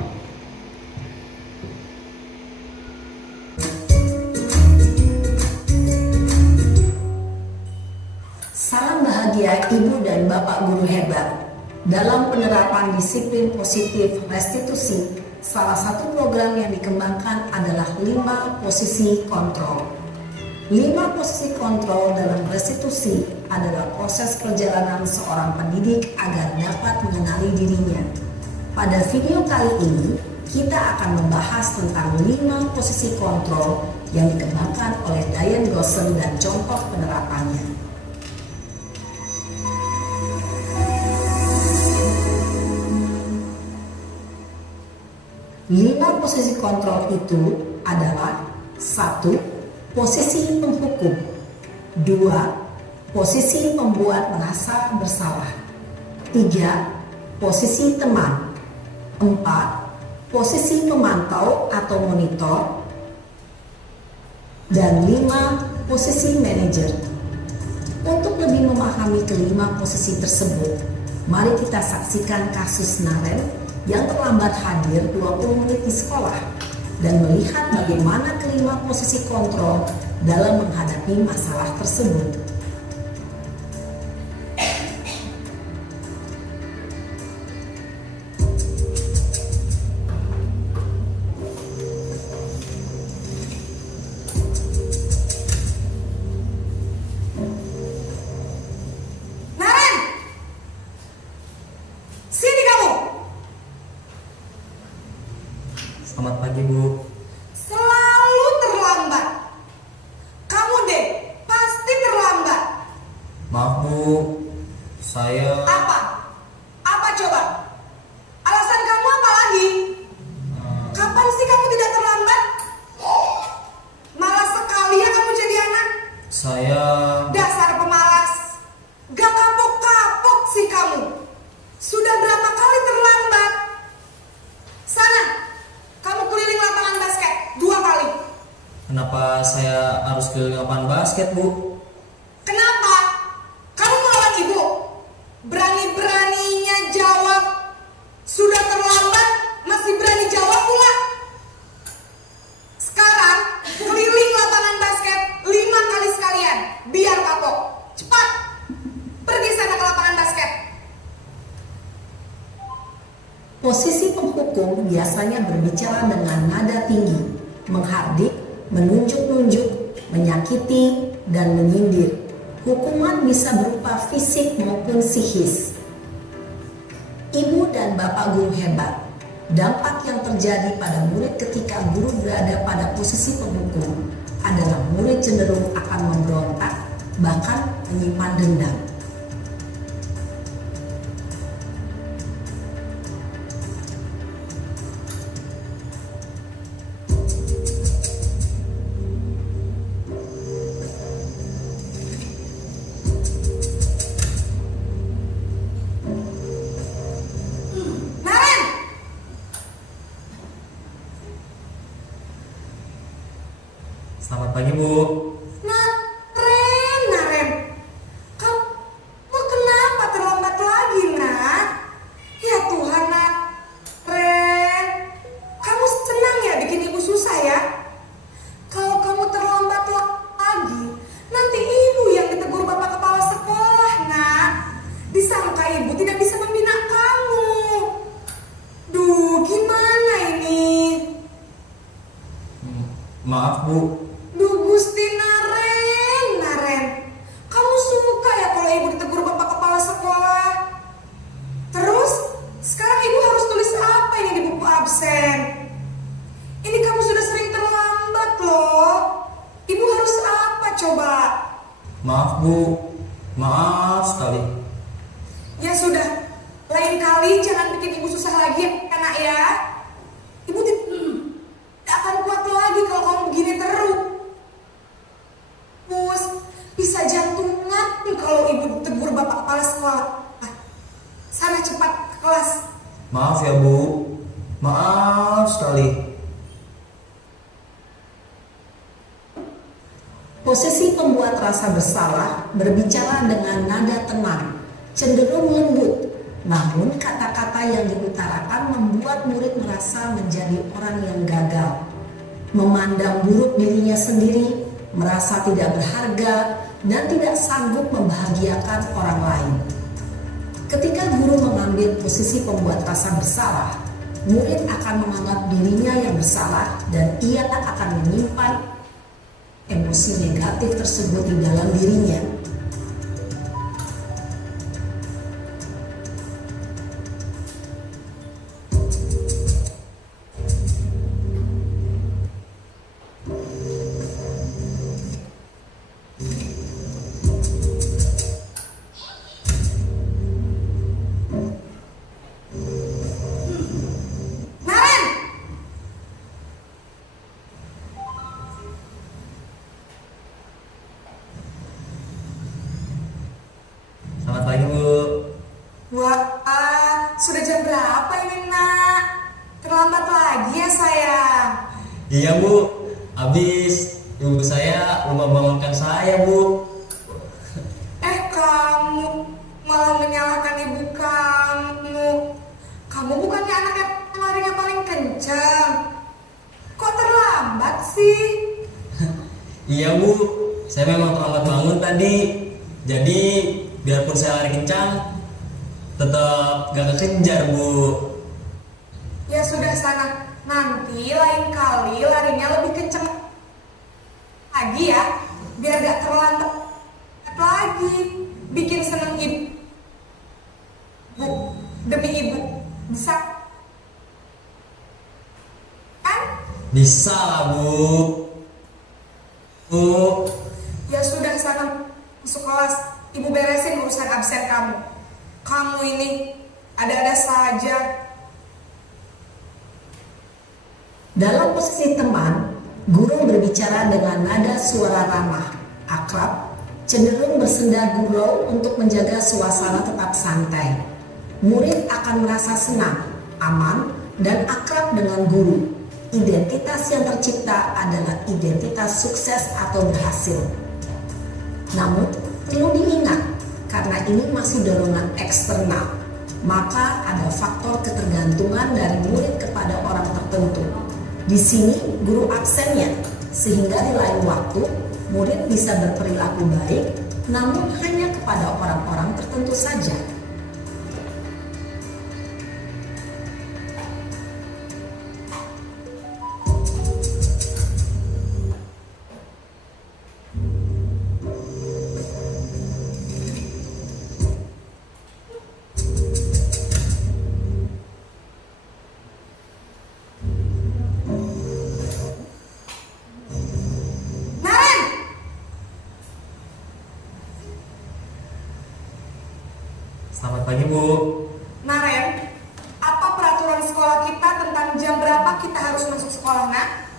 Salam bahagia ibu dan bapak guru hebat. Dalam penerapan disiplin positif restitusi, salah satu program yang dikembangkan adalah 5 posisi kontrol. 5 posisi kontrol dalam restitusi adalah proses perjalanan seorang pendidik agar dapat mengenali dirinya. Pada video kali ini, kita akan membahas tentang 5 posisi kontrol yang dikembangkan oleh Diane Gosson dan contoh penerapannya. 5 posisi kontrol itu adalah 1. Posisi penghukum, 2. Posisi pembuat merasa bersalah, 3. Posisi teman, 4. Posisi pemantau atau monitor, dan 5. Posisi manajer. Untuk lebih memahami kelima posisi tersebut, mari kita saksikan kasus Naren yang terlambat hadir 20 menit di sekolah dan melihat bagaimana kelima posisi kontrol dalam menghadapi masalah tersebut. Selamat pagi, Bu. Selalu terlambat. Kamu deh, pasti terlambat. Maaf, Bu. Saya Apa? Apa coba? Alasan kamu apa lagi? Kapan sih kamu tidak terlambat? Dasar pemalas. Gak kapok-kapok sih kamu. Sudah berapa kali terlambat? Sana, kamu keliling lapangan basket 2 kali. Kenapa saya harus ke lapangan basket, Bu? Kenapa? Kamu melawan ibu. Berani-beraninya jawab. Sudah terlambat, masih berani jawab pula. Sekarang, keliling lapangan basket 5 kali sekalian. Biar kapok. Cepat. Pergi sana ke lapangan basket. Posisi penghukum biasanya berbicara dengan nada tinggi, menghardik, menunjuk-nunjuk, menyakiti, dan menyindir. Hukuman bisa berupa fisik maupun psikis. Ibu dan bapak guru hebat. Dampak yang terjadi pada murid ketika guru berada pada posisi penghukum adalah murid cenderung akan memberontak, bahkan menyimpan dendam. Naren! Selamat pagi, Bu. Naren. Kamu kenapa terlambat lagi, nak? Ya Tuhan, Naren. Kamu senang ya bikin ibu susah ya? Kalau kamu terlambat lagi, nanti ibu yang ditegur bapak kepala sekolah, nak. Disangka ibu tidak bisa membina kamu. Duh, gimana ini? Maaf, Bu. Duh Gusti Naren. Kamu suka ya kalau ibu ditegur bapak kepala sekolah? Terus, sekarang ibu harus tulis apa ini di buku absen? Ini kamu sudah sering terlambat loh. Ibu harus apa coba? Maaf, Bu. Maaf sekali. Ya sudah, lain kali jangan bikin ibu susah lagi ya nak ya. Ibu tidak akan kuat lagi kalau kamu begini terus. Bisa jantungan kalau ibu tegur bapak kepala sekolah. Sana cepat ke kelas. Maaf ya, Bu. Maaf sekali. Posisi pembuat rasa bersalah berbicara dengan nada tenang, cenderung lembut, namun kata-kata yang diutarakan membuat murid merasa menjadi orang yang gagal, memandang buruk dirinya sendiri, merasa tidak berharga, dan tidak sanggup membahagiakan orang lain. Ketika guru mengambil posisi pembuat rasa bersalah, murid akan menganggap dirinya yang bersalah dan ia akan menyimpan emosi negatif tersebut di dalam dirinya. Naren! Selamat pagi, Bu. Wah, sudah jam berapa ini nak? Terlambat lagi ya sayang. Iya, Bu. Habis ibu saya lupa bangunkan saya, Bu. Kamu malah menyalahkan ibu kamu. Kamu bukannya anak yang larinya paling kencang. Kok terlambat sih? Iya, Bu. Saya memang terlambat bangun tadi. Jadi biarpun saya lari kencang, tetap gak kekejar, Bu. Ya sudah sana. Nanti lain kali larinya lebih kencang lagi ya. Biar gak terlambat lagi. Bikin seneng ibu. Bu, demi ibu. Bisa? Kan? Bisa lah, Bu. Bu. Ya sudah sana masuk kelas. Ibu beresin urusan absen kamu. Kamu ini ada-ada saja. Dalam posisi teman, guru berbicara dengan nada suara ramah, akrab, cenderung bersenda gurau untuk menjaga suasana tetap santai. Murid akan merasa senang, aman, dan akrab dengan guru. Identitas yang tercipta adalah identitas sukses atau berhasil. Namun, perlu diingat, karena ini masih dorongan eksternal, maka ada faktor ketergantungan dari murid kepada orang tertentu. Di sini guru absennya, sehingga di lain waktu murid bisa berperilaku baik, namun hanya kepada orang-orang tertentu saja. Selamat pagi, Bu. Naren, apa peraturan sekolah kita tentang jam berapa kita harus masuk sekolah, nak?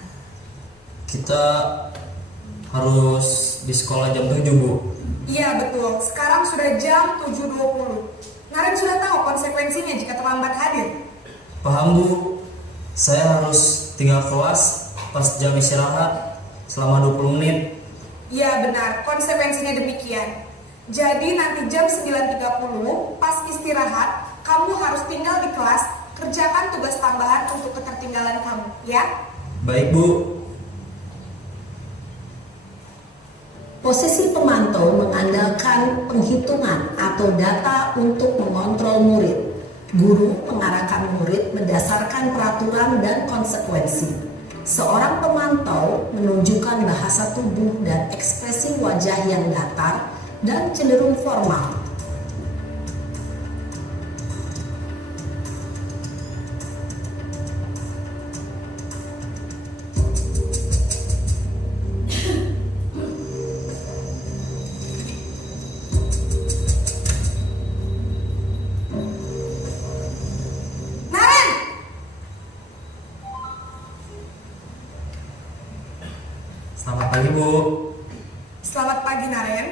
Kita harus di sekolah jam 7, Bu. Iya betul, sekarang sudah jam 7.20. Naren sudah tahu konsekuensinya jika terlambat hadir. Paham, Bu. Saya harus tinggal kelas pas jam istirahat selama 20 menit. Iya benar, konsekuensinya demikian. Jadi nanti jam 9.30 pas istirahat, kamu harus tinggal di kelas, kerjakan tugas tambahan untuk ketertinggalan kamu, ya? Baik, Bu. Posisi pemantau mengandalkan penghitungan atau data untuk mengontrol murid. Guru mengarahkan murid berdasarkan peraturan dan konsekuensi. Seorang pemantau menunjukkan bahasa tubuh dan ekspresi wajah yang datar dan cenderung formal. Naren! Selamat pagi, Bu. Selamat pagi, Naren.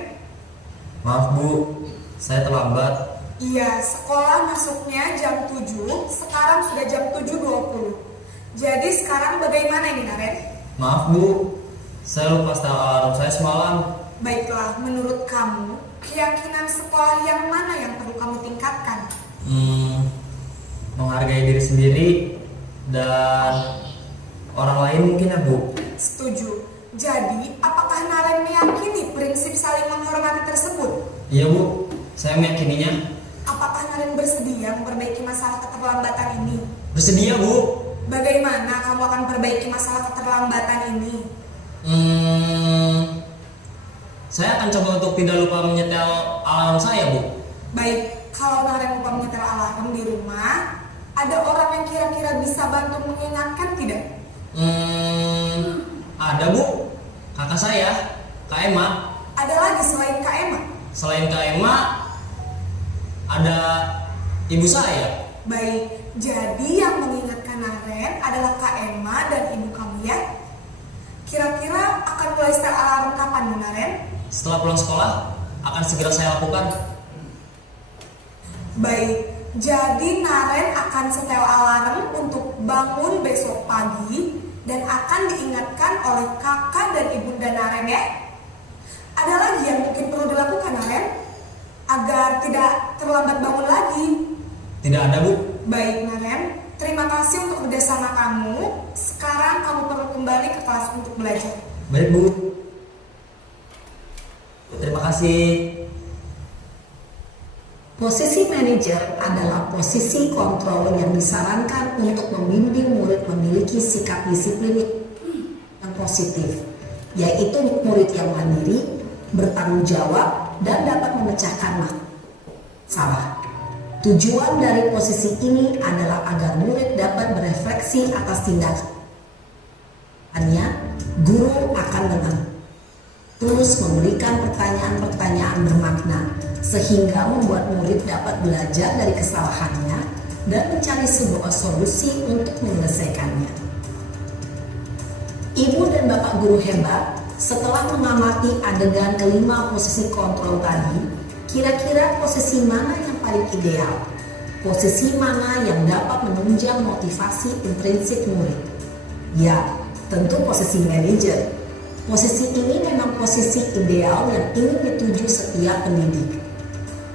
Maaf, Bu. Saya terlambat. Iya, sekolah masuknya jam 7, sekarang sudah jam 7.20. Jadi sekarang bagaimana ini, Naren? Maaf, Bu. Saya lupa setel alarm saya semalam. Baiklah, menurut kamu, keyakinan sekolah yang mana yang perlu kamu tingkatkan? Menghargai diri sendiri dan orang lain mungkin, ya, Bu. Setuju. Jadi, apakah Naren meyakini prinsip saling menghormati tersebut? Iya, Bu. Saya meyakininya. Apakah Naren bersedia memperbaiki masalah keterlambatan ini? Bersedia, Bu. Bagaimana kamu akan perbaiki masalah keterlambatan ini? Saya akan coba untuk tidak lupa menyetel alarm saya, Bu. Baik, kalau Naren lupa menyetel alarm di rumah, ada orang yang kira-kira bisa bantu mengingatkan tidak? Ada, Bu. Kakak saya, Kak Emma. Ada lagi selain Kak Emma? Selain Kak Emma, ada ibu saya. Baik, jadi yang mengingatkan Naren adalah Kak Emma dan ibu kamu, ya? Kira-kira akan mulai setel alarm kapan, Naren? Setelah pulang sekolah, akan segera saya lakukan. Baik, jadi Naren akan setel alarm untuk bangun besok pagi dan akan diingatkan oleh kakak dan ibunda Naren, ya? Ada lagi yang mungkin perlu dilakukan, Naren, agar tidak terlambat bangun lagi? Tidak ada, Bu. Baik, Naren, terima kasih untuk kerjasama kamu. Sekarang kamu perlu kembali ke kelas untuk belajar. Baik, Bu. Terima kasih. Posisi manajer adalah posisi kontrol yang disarankan untuk membimbing murid memiliki sikap disiplin yang positif, yaitu murid yang mandiri, bertanggung jawab, dan dapat memecahkan masalah. Tujuan dari posisi ini adalah agar murid dapat berefleksi atas tindakannya. Guru akan dengan tulus memberikan pertanyaan-pertanyaan bermakna sehingga membuat murid dapat belajar dari kesalahannya dan mencari sebuah solusi untuk menyelesaikannya. Ibu dan bapak guru hebat, Setelah mengamati adegan kelima posisi kontrol tadi, kira-kira posisi mana yang paling ideal? Posisi mana yang dapat menunjang motivasi intrinsik murid? Ya, tentu posisi manajer. Posisi ini memang posisi ideal yang ingin dituju setiap pendidik.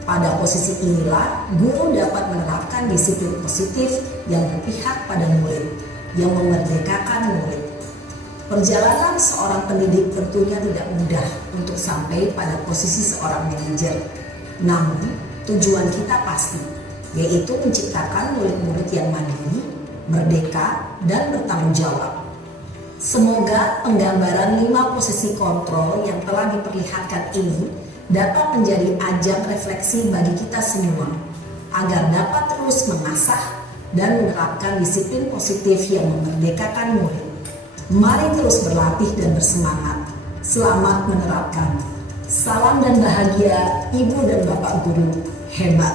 Pada posisi inilah, guru dapat menerapkan disiplin positif yang berpihak pada murid, yang memerdekakan murid. Perjalanan seorang pendidik tentunya tidak mudah untuk sampai pada posisi seorang manajer. Namun, tujuan kita pasti, yaitu menciptakan murid-murid yang mandiri, merdeka, dan bertanggung jawab. Semoga penggambaran 5 posisi kontrol yang telah diperlihatkan ini dapat menjadi ajang refleksi bagi kita semua, agar dapat terus mengasah dan menerapkan disiplin positif yang memerdekakan murid. Mari terus berlatih dan bersemangat. Selamat menerapkan. Salam dan bahagia Ibu dan Bapak Guru hebat.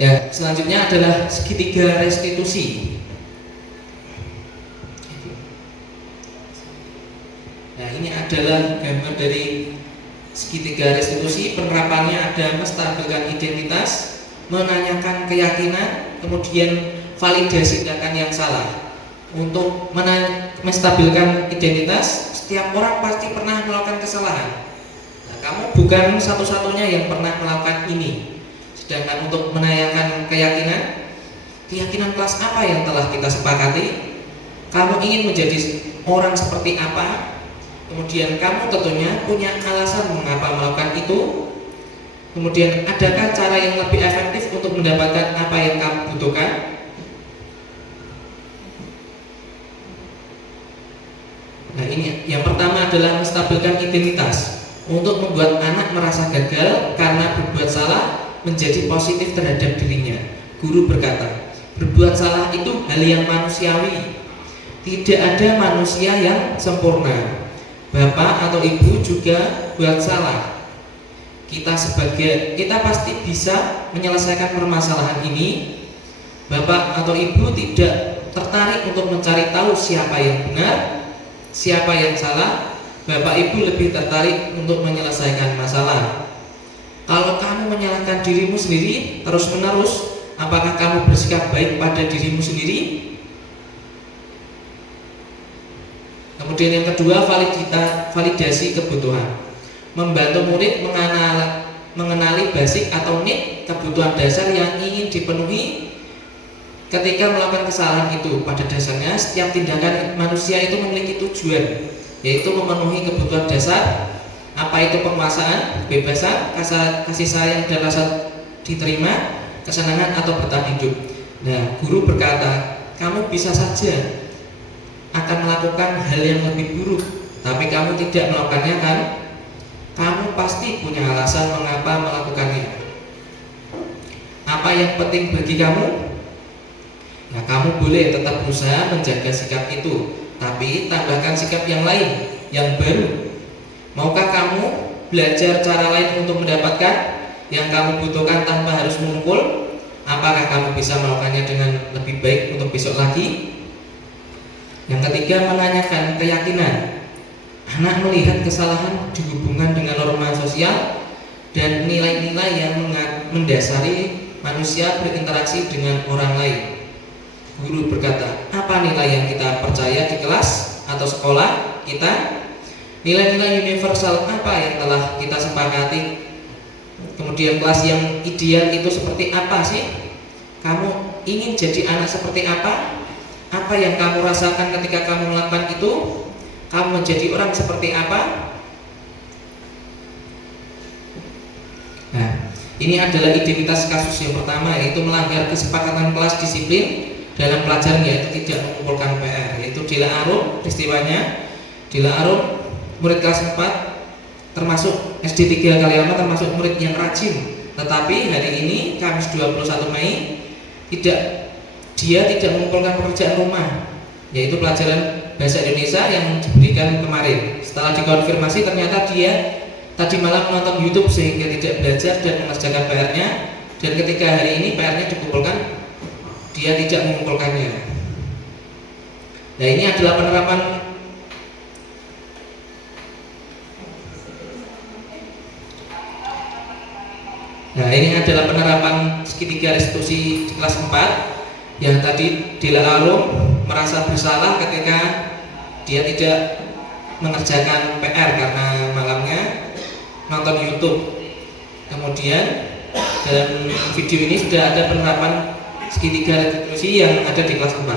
Ya, selanjutnya adalah segitiga restitusi. Nah, ini adalah gambar dari segitiga restitusi. Penerapannya ada menstabilkan identitas, menanyakan keyakinan, kemudian validasi tindakan yang salah. Untuk menstabilkan identitas, setiap orang pasti pernah melakukan kesalahan. Nah, kamu bukan satu-satunya yang pernah melakukan ini. Sedangkan untuk menanyakan keyakinan kelas apa yang telah kita sepakati, kamu ingin menjadi orang seperti apa, kemudian kamu tentunya punya alasan mengapa melakukan itu, kemudian adakah cara yang lebih efektif untuk mendapatkan apa yang kamu butuhkan. Nah, ini yang pertama adalah menstabilkan identitas. Untuk membuat anak merasa gagal karena berbuat salah menjadi positif terhadap dirinya. Guru berkata, berbuat salah itu hal yang manusiawi. Tidak ada manusia yang sempurna. Bapak atau ibu juga buat salah. Kita pasti bisa menyelesaikan permasalahan ini. Bapak atau ibu tidak tertarik untuk mencari tahu siapa yang benar, siapa yang salah. Bapak ibu lebih tertarik untuk menyelesaikan masalah. Kalau kamu menyalahkan dirimu sendiri terus-menerus, apakah kamu bersikap baik pada dirimu sendiri? Kemudian yang kedua, validasi kebutuhan. Membantu murid mengenali basic atau need, kebutuhan dasar yang ingin dipenuhi ketika melakukan kesalahan itu. Pada dasarnya setiap tindakan manusia itu memiliki tujuan, yaitu memenuhi kebutuhan dasar. Apa itu penguasaan, kebebasan, kasih sayang dan rasa diterima, kesenangan atau bertahan hidup. Nah, guru berkata, kamu bisa saja akan melakukan hal yang lebih buruk, tapi kamu tidak melakukannya kan? Kamu pasti punya alasan mengapa melakukannya. Apa yang penting bagi kamu? Ya, kamu boleh tetap berusaha menjaga sikap itu, tapi tambahkan sikap yang lain, yang baru. Maukah kamu belajar cara lain untuk mendapatkan yang kamu butuhkan tanpa harus mengumpul? Apakah kamu bisa melakukannya dengan lebih baik untuk besok lagi? Yang ketiga, menanyakan keyakinan. Anak melihat kesalahan dihubungkan dengan norma sosial dan nilai-nilai yang mendasari manusia berinteraksi dengan orang lain. Guru berkata, apa nilai yang kita percaya di kelas atau sekolah kita? Nilai-nilai universal apa yang telah kita sepakati? Kemudian kelas yang ideal itu seperti apa sih? Kamu ingin jadi anak seperti apa? Apa yang kamu rasakan ketika kamu melakukan itu? Kamu menjadi orang seperti apa? Nah, ini adalah identitas kasus yang pertama, yaitu melanggar kesepakatan kelas disiplin dalam pelajaran, yaitu tidak mengumpulkan PR. Yaitu Dila Arum, peristiwanya Dila Arum, murid kelas 4, termasuk SD 3 Kaliama, termasuk murid yang rajin. Tetapi hari ini Kamis 21 Mei dia tidak mengumpulkan pekerjaan rumah, yaitu pelajaran bahasa Indonesia yang diberikan kemarin. Setelah dikonfirmasi ternyata dia tadi malam menonton YouTube sehingga tidak belajar dan mengerjakan PR-nya, dan ketika hari ini PR-nya dikumpulkan dia tidak mengumpulkannya. Nah, ini adalah penerapan segitiga restitusi di kelas 4 yang tadi Dila Arum merasa bersalah ketika dia tidak mengerjakan PR karena malamnya nonton YouTube. Kemudian dalam video ini sudah ada penerapan segitiga restitusi yang ada di kelas 4.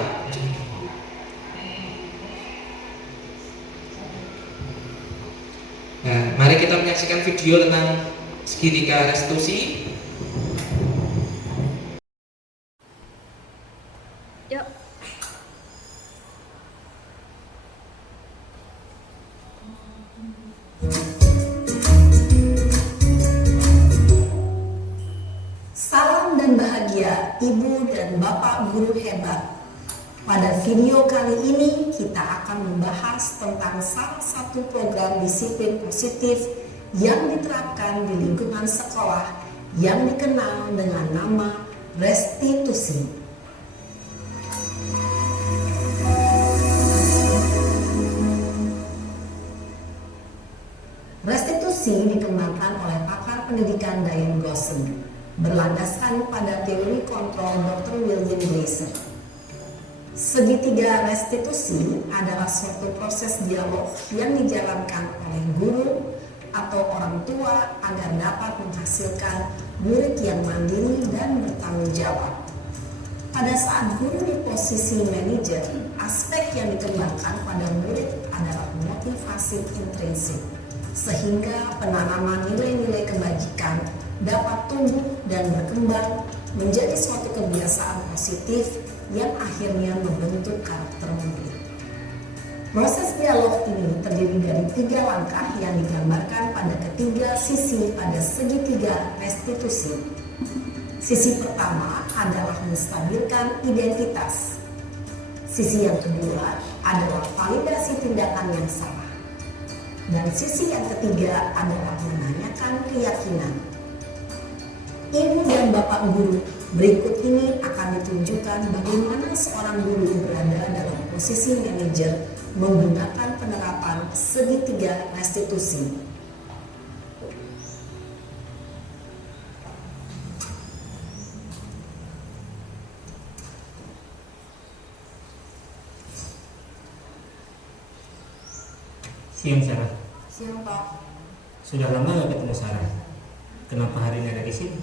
Nah, mari kita menyaksikan video tentang segitiga restitusi. Yuk. Salam dan bahagia Ibu dan Bapak guru hebat. Pada video kali ini kita akan membahas tentang salah satu program disiplin positif yang diterapkan di lingkungan sekolah yang dikenal dengan nama restitusi. Restitusi dikembangkan oleh pakar pendidikan Diane Gosling, berlandaskan pada teori kontrol Dr. William Glasser. Segitiga restitusi adalah suatu proses dialog yang dijalankan oleh guru atau orang tua agar dapat menghasilkan murid yang mandiri dan bertanggung jawab. Pada saat guru di posisi manajer, aspek yang dikembangkan pada murid adalah motivasi intrinsik, sehingga penanaman nilai-nilai kebajikan dapat tumbuh dan berkembang menjadi suatu kebiasaan positif yang akhirnya membentuk karakter murid. Proses dialog ini terdiri dari 3 langkah yang digambarkan pada ketiga sisi pada segitiga restitusi. Sisi pertama adalah menstabilkan identitas. Sisi yang kedua adalah validasi tindakan yang salah. Dan sisi yang ketiga adalah menanyakan keyakinan. Ibu dan Bapak guru, berikut ini akan ditunjukkan bagaimana seorang guru berada dalam posisi manajer menggunakan penerapan segitiga restitusi. Siang Sarah. Siang Pak. Sudah lama nggak ketemu Sarah. Kenapa hari ini ada di sini?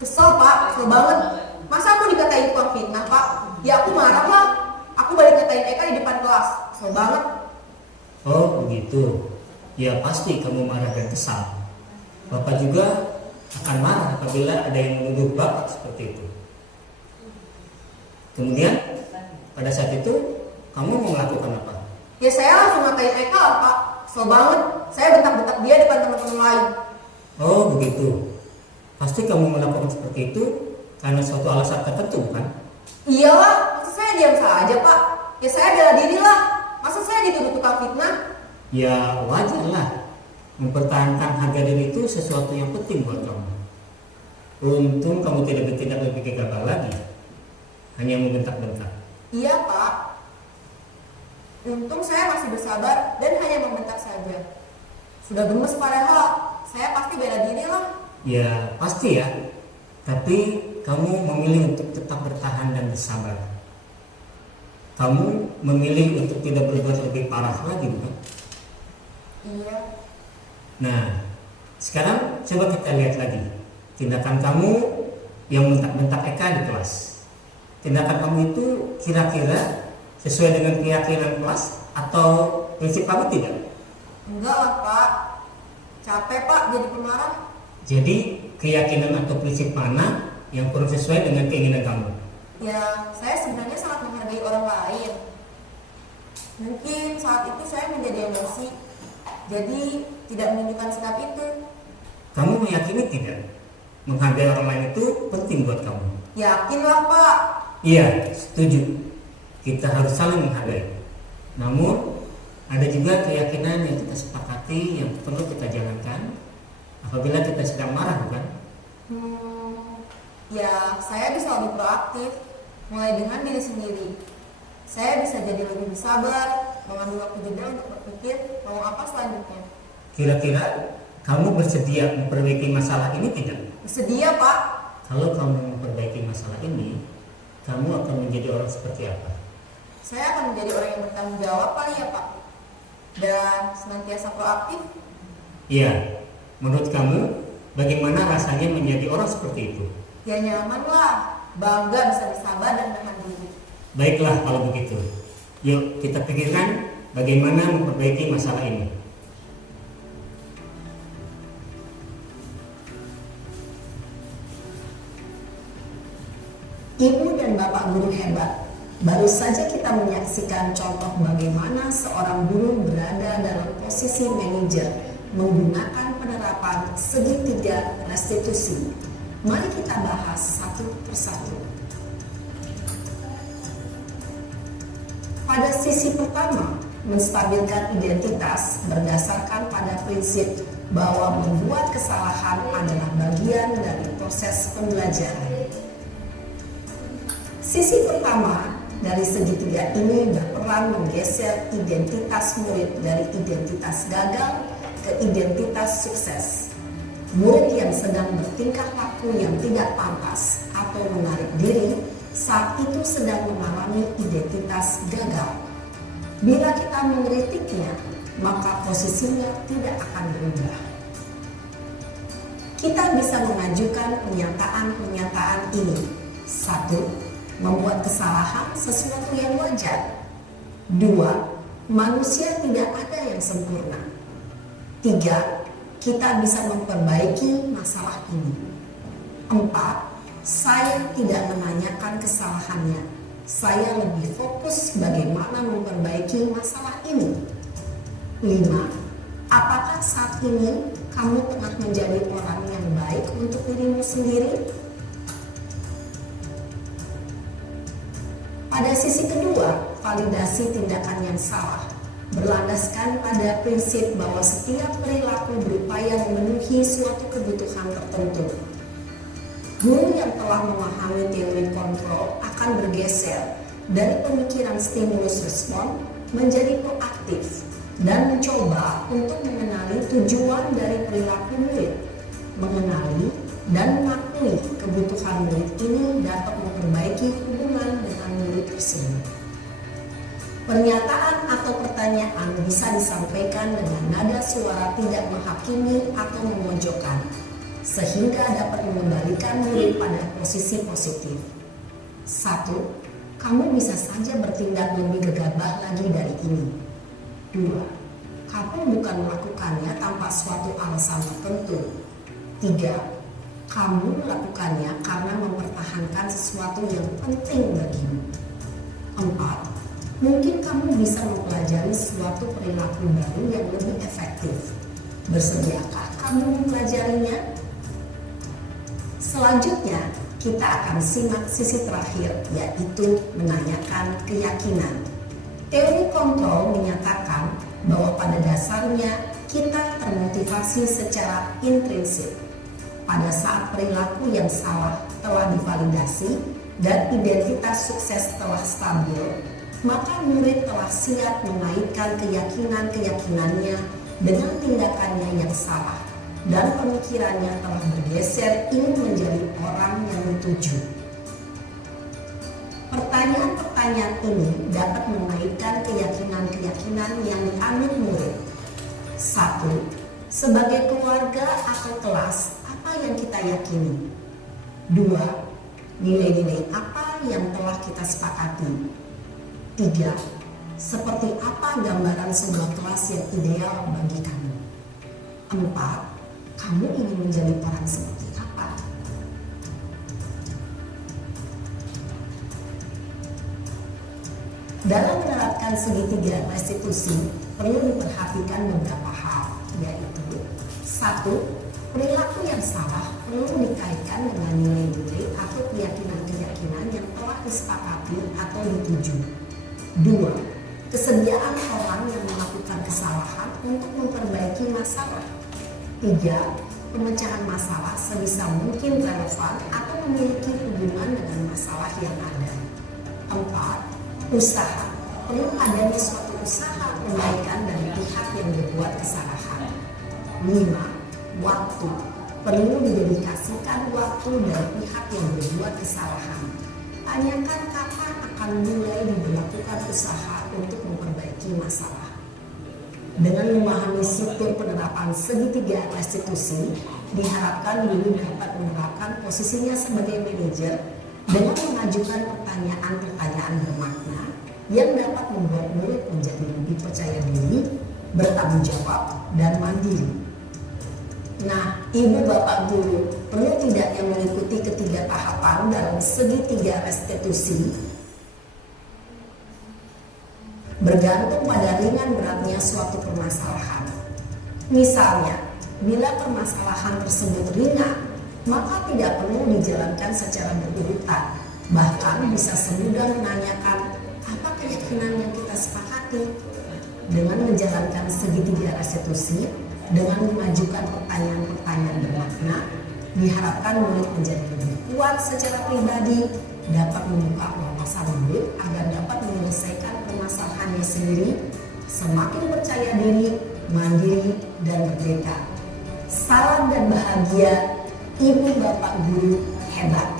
Kesel Pak, kesel banget. Masa aku dikatain tukang fitnah Pak? Ya aku marah lah. Aku balik ngatain Eka di depan kelas. Kesel banget. Oh begitu. Ya pasti kamu marah dan kesal. Bapak juga akan marah apabila ada yang menuduh Bapak seperti itu. Kemudian pada saat itu kamu mau melakukan apa? Ya saya langsung ngatain Eka lah Pak. Kesel banget. Saya bentak-bentak dia depan teman-teman lain. Oh begitu. Pasti kamu melakukan seperti itu karena suatu alasan tertentu, bukan? Iyalah, masa saya diam saja Pak? Ya saya bela diri lah. Masa saya dituduh tukang fitnah? Ya wajar lah. Mempertahankan harga diri itu sesuatu yang penting buat kamu. Untung kamu tidak bertindak lebih gegabah lagi, hanya membentak-bentak. Iya Pak. Untung saya masih bersabar dan hanya membentak saja. Sudah gemes padahal, saya pasti bela diri lah. Ya pasti ya. Tapi kamu memilih untuk tetap bertahan dan bersabar. Kamu memilih untuk tidak berbuat lebih parah lagi, bukan? Iya. Nah, sekarang coba kita lihat lagi tindakan kamu yang bentak-bentak Eka di kelas. Tindakan kamu itu kira-kira sesuai dengan keyakinan kelas atau prinsip kamu tidak? Enggak lah Pak. Capek Pak jadi pemarah. Jadi keyakinan atau prinsip mana yang kurang sesuai dengan keinginan kamu? Ya, saya sebenarnya sangat menghargai orang lain. Mungkin saat itu saya menjadi emosi, jadi tidak menunjukkan sikap itu. Kamu meyakini tidak? Menghargai orang lain itu penting buat kamu. Yakinlah Pak. Iya, setuju. Kita harus saling menghargai. Namun ada juga keyakinan yang kita sepakati yang perlu kita jalankan apabila kita sedang marah, bukan? Ya, saya bisa lebih proaktif, mulai dengan diri sendiri. Saya bisa jadi lebih bersabar, mengambil waktu jeda untuk berpikir mau apa selanjutnya. Kira-kira kamu bersedia memperbaiki masalah ini tidak? Bersedia, Pak. Kalau kamu memperbaiki masalah ini, kamu akan menjadi orang seperti apa? Saya akan menjadi orang yang bertanggung jawab kali ya, Pak. Dan senantiasa proaktif. Iya, menurut kamu bagaimana rasanya menjadi orang seperti itu? Ya nyaman lah, bangga bisa bersabar dan menahan diri. Baiklah kalau begitu. Yuk kita pikirkan bagaimana memperbaiki masalah ini. Ibu dan Bapak guru hebat, baru saja kita menyaksikan contoh bagaimana seorang guru berada dalam posisi manajer menggunakan penerapan segitiga restitusi. Mari kita bahas satu persatu. Pada sisi pertama, menstabilkan identitas berdasarkan pada prinsip bahwa membuat kesalahan adalah bagian dari proses pembelajaran. Sisi pertama dari segitiga ini berperan menggeser identitas murid dari identitas gagal ke identitas sukses. Murid yang sedang bertingkah laku yang tidak pantas atau menarik diri saat itu sedang mengalami identitas gagal. Bila kita mengkritiknya, maka posisinya tidak akan berubah. Kita bisa mengajukan pernyataan-pernyataan ini. 1. Membuat kesalahan sesuatu yang wajar. 2. Manusia tidak ada yang sempurna. 3. Kita bisa memperbaiki masalah ini. 4. Saya tidak menanyakan kesalahannya. Saya lebih fokus bagaimana memperbaiki masalah ini. 5. Apakah saat ini kamu tengah menjadi orang yang baik untuk dirimu sendiri? Pada sisi kedua, validasi tindakan yang salah berlandaskan pada prinsip bahwa setiap perilaku berupaya memenuhi suatu kebutuhan tertentu. Guru yang telah memahami teori kontrol akan bergeser dari pemikiran stimulus respon menjadi proaktif dan mencoba untuk mengenali tujuan dari perilaku murid. Mengenali dan mengakui kebutuhan murid ini dapat memperbaiki hubungan dengan murid tersebut. Pernyataan atau pertanyaan bisa disampaikan dengan nada suara tidak menghakimi atau memojokkan, sehingga dapat mengembalikan murid pada posisi positif. 1. Kamu bisa saja bertindak lebih gegabah lagi dari ini. 2. Kamu bukan melakukannya tanpa suatu alasan tertentu. 3. Kamu melakukannya karena mempertahankan sesuatu yang penting bagimu. 4. Mungkin kamu bisa mempelajari suatu perilaku baru yang lebih efektif. Bersediakah kamu mempelajarinya? Selanjutnya, kita akan simak sisi terakhir, yaitu menanyakan keyakinan. Teori kontrol menyatakan bahwa pada dasarnya kita termotivasi secara intrinsik. Pada saat perilaku yang salah telah divalidasi dan identitas sukses telah stabil, maka murid telah siap mengaitkan keyakinan-keyakinannya dengan tindakannya yang salah dan pemikirannya telah bergeser ingin menjadi orang yang dituju. Pertanyaan-pertanyaan ini dapat mengaitkan keyakinan-keyakinan yang dianut murid. 1. Sebagai keluarga atau kelas, apa yang kita yakini? 2. Nilai-nilai apa yang telah kita sepakati? 3. Seperti apa gambaran sebuah kelas yang ideal bagi kamu? 4. Kamu ingin menjadi orang seperti apa? Dalam menerapkan segitiga restitusi, perlu diperhatikan beberapa hal, yaitu 1. Perilaku yang salah perlu dikaitkan dengan nilai-nilai atau keyakinan-keyakinan yang telah disepakati atau dituju. 2. kesediaan orang yang melakukan kesalahan untuk memperbaiki masalah. 3. Pemecahan masalah sebisa mungkin relevan atau memiliki hubungan dengan masalah yang ada. 4. Usaha. Perlu adanya suatu usaha perbaikan dari pihak yang berbuat kesalahan. 5. Waktu. Perlu didedikasikan waktu dari pihak yang berbuat kesalahan. Tanyakan kapan akan mulai diberlakukan usaha untuk memperbaiki masalah. Dengan memahami sistem penerapan segitiga restitusi, diharapkan guru dapat menerapkan posisinya sebagai manajer dengan mengajukan pertanyaan-pertanyaan bermakna yang dapat membuat murid menjadi lebih percaya diri, bertanggung jawab, dan mandiri. Nah, Ibu Bapak Guru, perlu tidak yang mengikuti ketiga tahapan dalam segitiga restitusi? Bergantung pada ringan beratnya suatu permasalahan. Misalnya, bila permasalahan tersebut ringan, maka tidak perlu dijalankan secara berurutan. Bahkan bisa semudah menanyakan apa keyakinan yang kita sepakati. Dengan menjalankan segitiga restitusi, dengan mengajukan pertanyaan-pertanyaan bermakna, diharapkan murid menjadi lebih kuat secara pribadi, dapat membuka wawasan murid agar dapat menyelesaikan permasalahannya sendiri, semakin percaya diri, mandiri, dan merdeka. Salam dan bahagia, Ibu Bapak Guru hebat.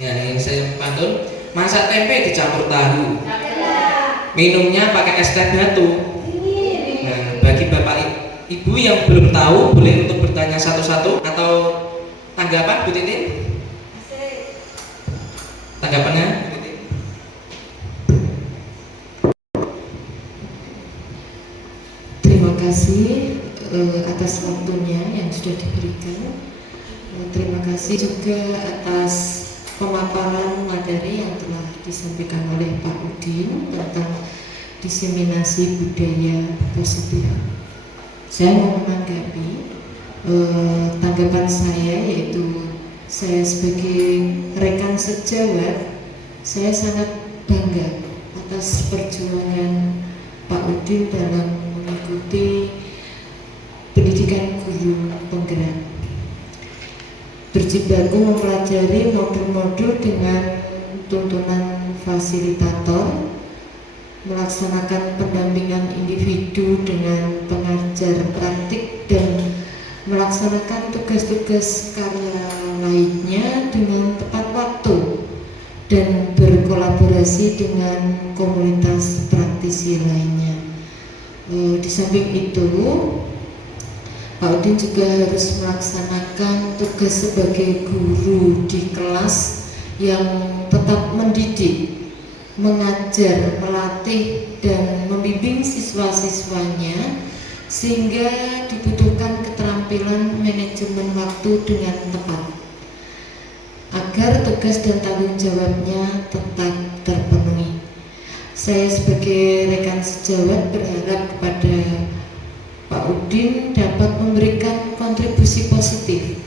Ya, yang saya pantun, masak tempe dicampur tahu, minumnya pakai es teh batu. Nah, bagi bapak ibu yang belum tahu, boleh untuk bertanya satu-satu atau tanggapan, Bu Titin? Tanggapannya, Bu Titin? Terima kasih atas waktunya yang sudah diberikan. Terima kasih juga atas pemaparan materi yang telah disampaikan oleh Pak Udin tentang diseminasi budaya positif. Saya mau menanggapi tanggapan saya, yaitu saya sebagai rekan sejawat, saya sangat bangga atas perjuangan Pak Udin dalam mengikuti pendidikan guru penggerak. Berjibaku mempelajari modul-modul dengan tuntunan fasilitator, melaksanakan pendampingan individu dengan pengajar praktik, dan melaksanakan tugas-tugas karya lainnya dengan tepat waktu, dan berkolaborasi dengan komunitas praktisi lainnya. Di samping itu, Pak Udin juga harus melaksanakan tugas sebagai guru di kelas yang tetap mendidik, mengajar, melatih, dan membimbing siswa-siswanya, sehingga dibutuhkan keterampilan manajemen waktu dengan tepat agar tugas dan tanggung jawabnya tetap terpenuhi. Saya sebagai rekan sejawat berharap kepada Pak Udin dapat memberikan kontribusi positif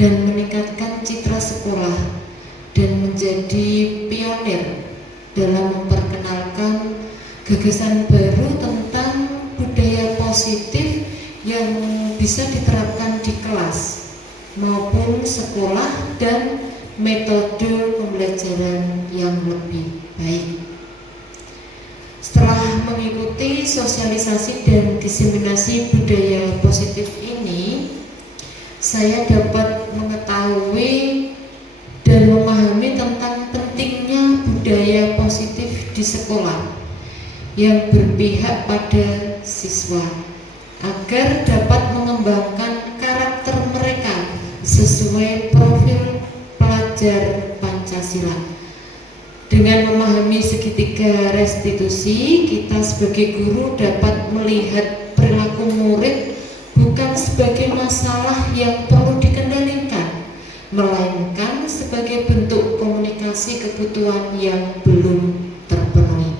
dan meningkatkan citra sekolah dan menjadi pionir dalam memperkenalkan gagasan baru tentang budaya positif yang bisa diterapkan di kelas maupun sekolah dan metode pembelajaran yang lebih baik. Setelah mengikuti sosialisasi dan diseminasi budaya positif ini, saya dapat mengetahui dan memahami tentang pentingnya budaya positif di sekolah yang berpihak pada siswa agar dapat mengembangkan karakter mereka sesuai profil pelajar Pancasila. Dengan memahami segitiga restitusi, kita sebagai guru dapat melihat perilaku murid bukan sebagai masalah yang perlu dikendalikan, melainkan sebagai bentuk komunikasi kebutuhan yang belum terpenuhi.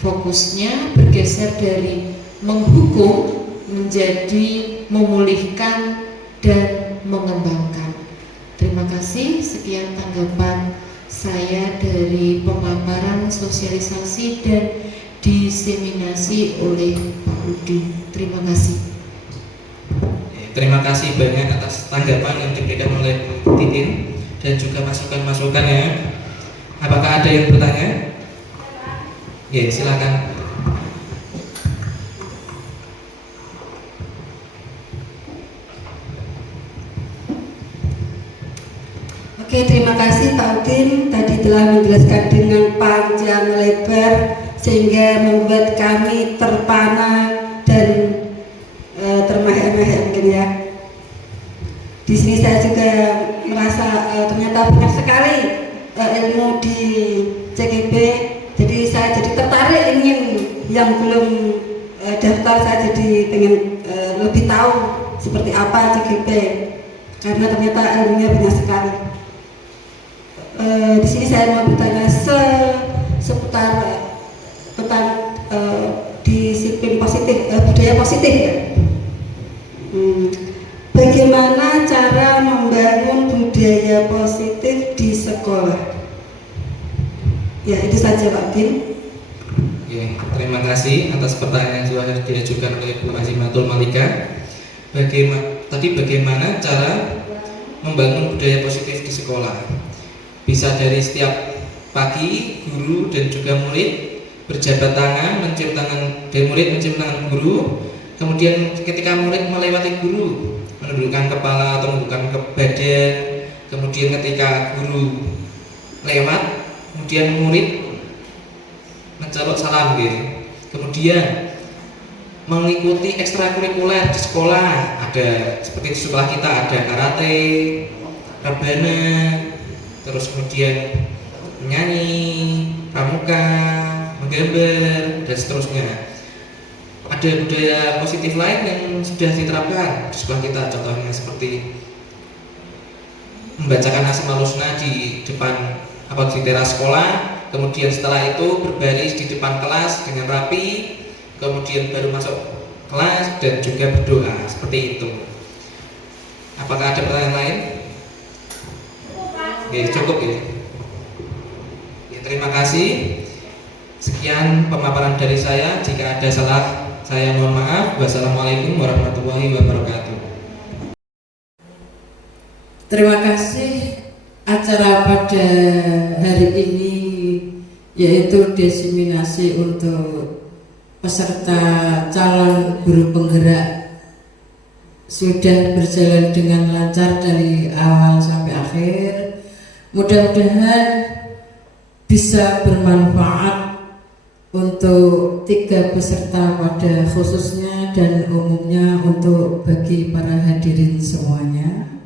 Fokusnya bergeser dari menghukum menjadi memulihkan dan mengembangkan. Terima kasih, sekian tanggapan saya dari pemaparan, sosialisasi, dan diseminasi oleh Pak Rudi. Terima kasih. Terima kasih banyak atas tanggapan yang diberikan oleh Titin dan juga masukan-masukannya. Apakah ada yang bertanya? Ya, silakan. Oke, terima kasih Pak Udin, tadi telah menjelaskan dengan panjang lebar sehingga membuat kami terpana dan termehek-mehek mungkin ya. Di sini saya juga merasa ternyata banyak sekali ilmu di CGP, jadi saya jadi tertarik ingin yang belum daftar, saya jadi pengen lebih tahu seperti apa CGP karena ternyata ilmunya banyak sekali. Di sini saya mau bertanya seputar tentang disiplin positif, budaya positif ya. Bagaimana cara membangun budaya positif di sekolah? Ya, itu saja Pak Din. Ya, terima kasih atas pertanyaan yang sudah diajukan oleh Bu Azimatul Malika. Bagaimana cara membangun budaya positif di sekolah? Bisa dari setiap pagi guru dan juga murid berjabat tangan, mencium tangan, dan murid mencium tangan guru. Kemudian ketika murid melewati guru menundukkan kepala atau menundukkan badan. Kemudian ketika guru lewat, kemudian murid mencolok salam gitu. Kemudian mengikuti ekstrakurikuler di sekolah, ada seperti di sekolah kita ada karate, rebana, terus kemudian menyanyi, pramuka, menggambar, dan seterusnya. Ada budaya positif lain yang sudah diterapkan di sekolah kita, contohnya seperti membacakan Asmaul Husna di depan di teras sekolah, kemudian setelah itu berbaris di depan kelas dengan rapi, kemudian baru masuk kelas dan juga berdoa, seperti itu. Apakah ada pertanyaan lain? Ya, cukup ya. Ya, terima kasih. Sekian pemaparan dari saya. Jika ada salah, saya mohon maaf. Wassalamualaikum warahmatullahi wabarakatuh. Terima kasih. Acara pada hari ini yaitu diseminasi untuk peserta calon guru penggerak sudah berjalan dengan lancar dari awal sampai akhir. Mudah-mudahan bisa bermanfaat untuk 3 peserta pada khususnya dan umumnya untuk bagi para hadirin semuanya.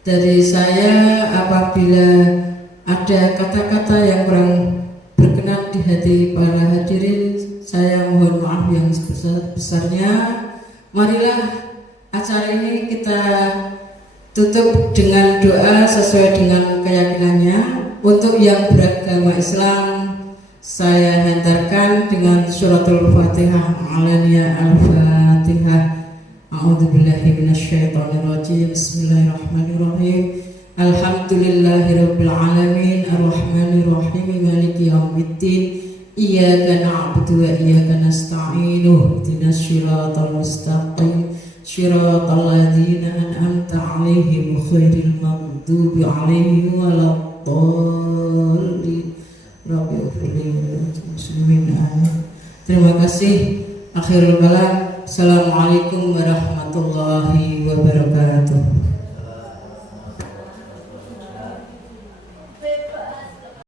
Dari saya, apabila ada kata-kata yang kurang berkenan di hati para hadirin, saya mohon maaf yang sebesar-besarnya. Marilah acara ini kita tutup dengan doa sesuai dengan keyakinannya. Untuk yang beragama Islam, saya hantarkan dengan suratul Fatihah. Alaniya al-Fatihah. A'udzubillahi minasyaitonirrajim. Bismillahirrahmanirrahim. Alhamdulillahirabbil alamin arrahmanirrahim maliki yaumiddin. Iyyaka na'budu wa iyyaka nasta'in. Ihdinas siratal mustaqim. Shiratal ladzina an'amta 'alaihim ghairil maghdubi 'alaihim waladdallin. Rabbil muslimin. Terima kasih. Akhirul kalam. Assalamualaikum warahmatullahi wabarakatuh.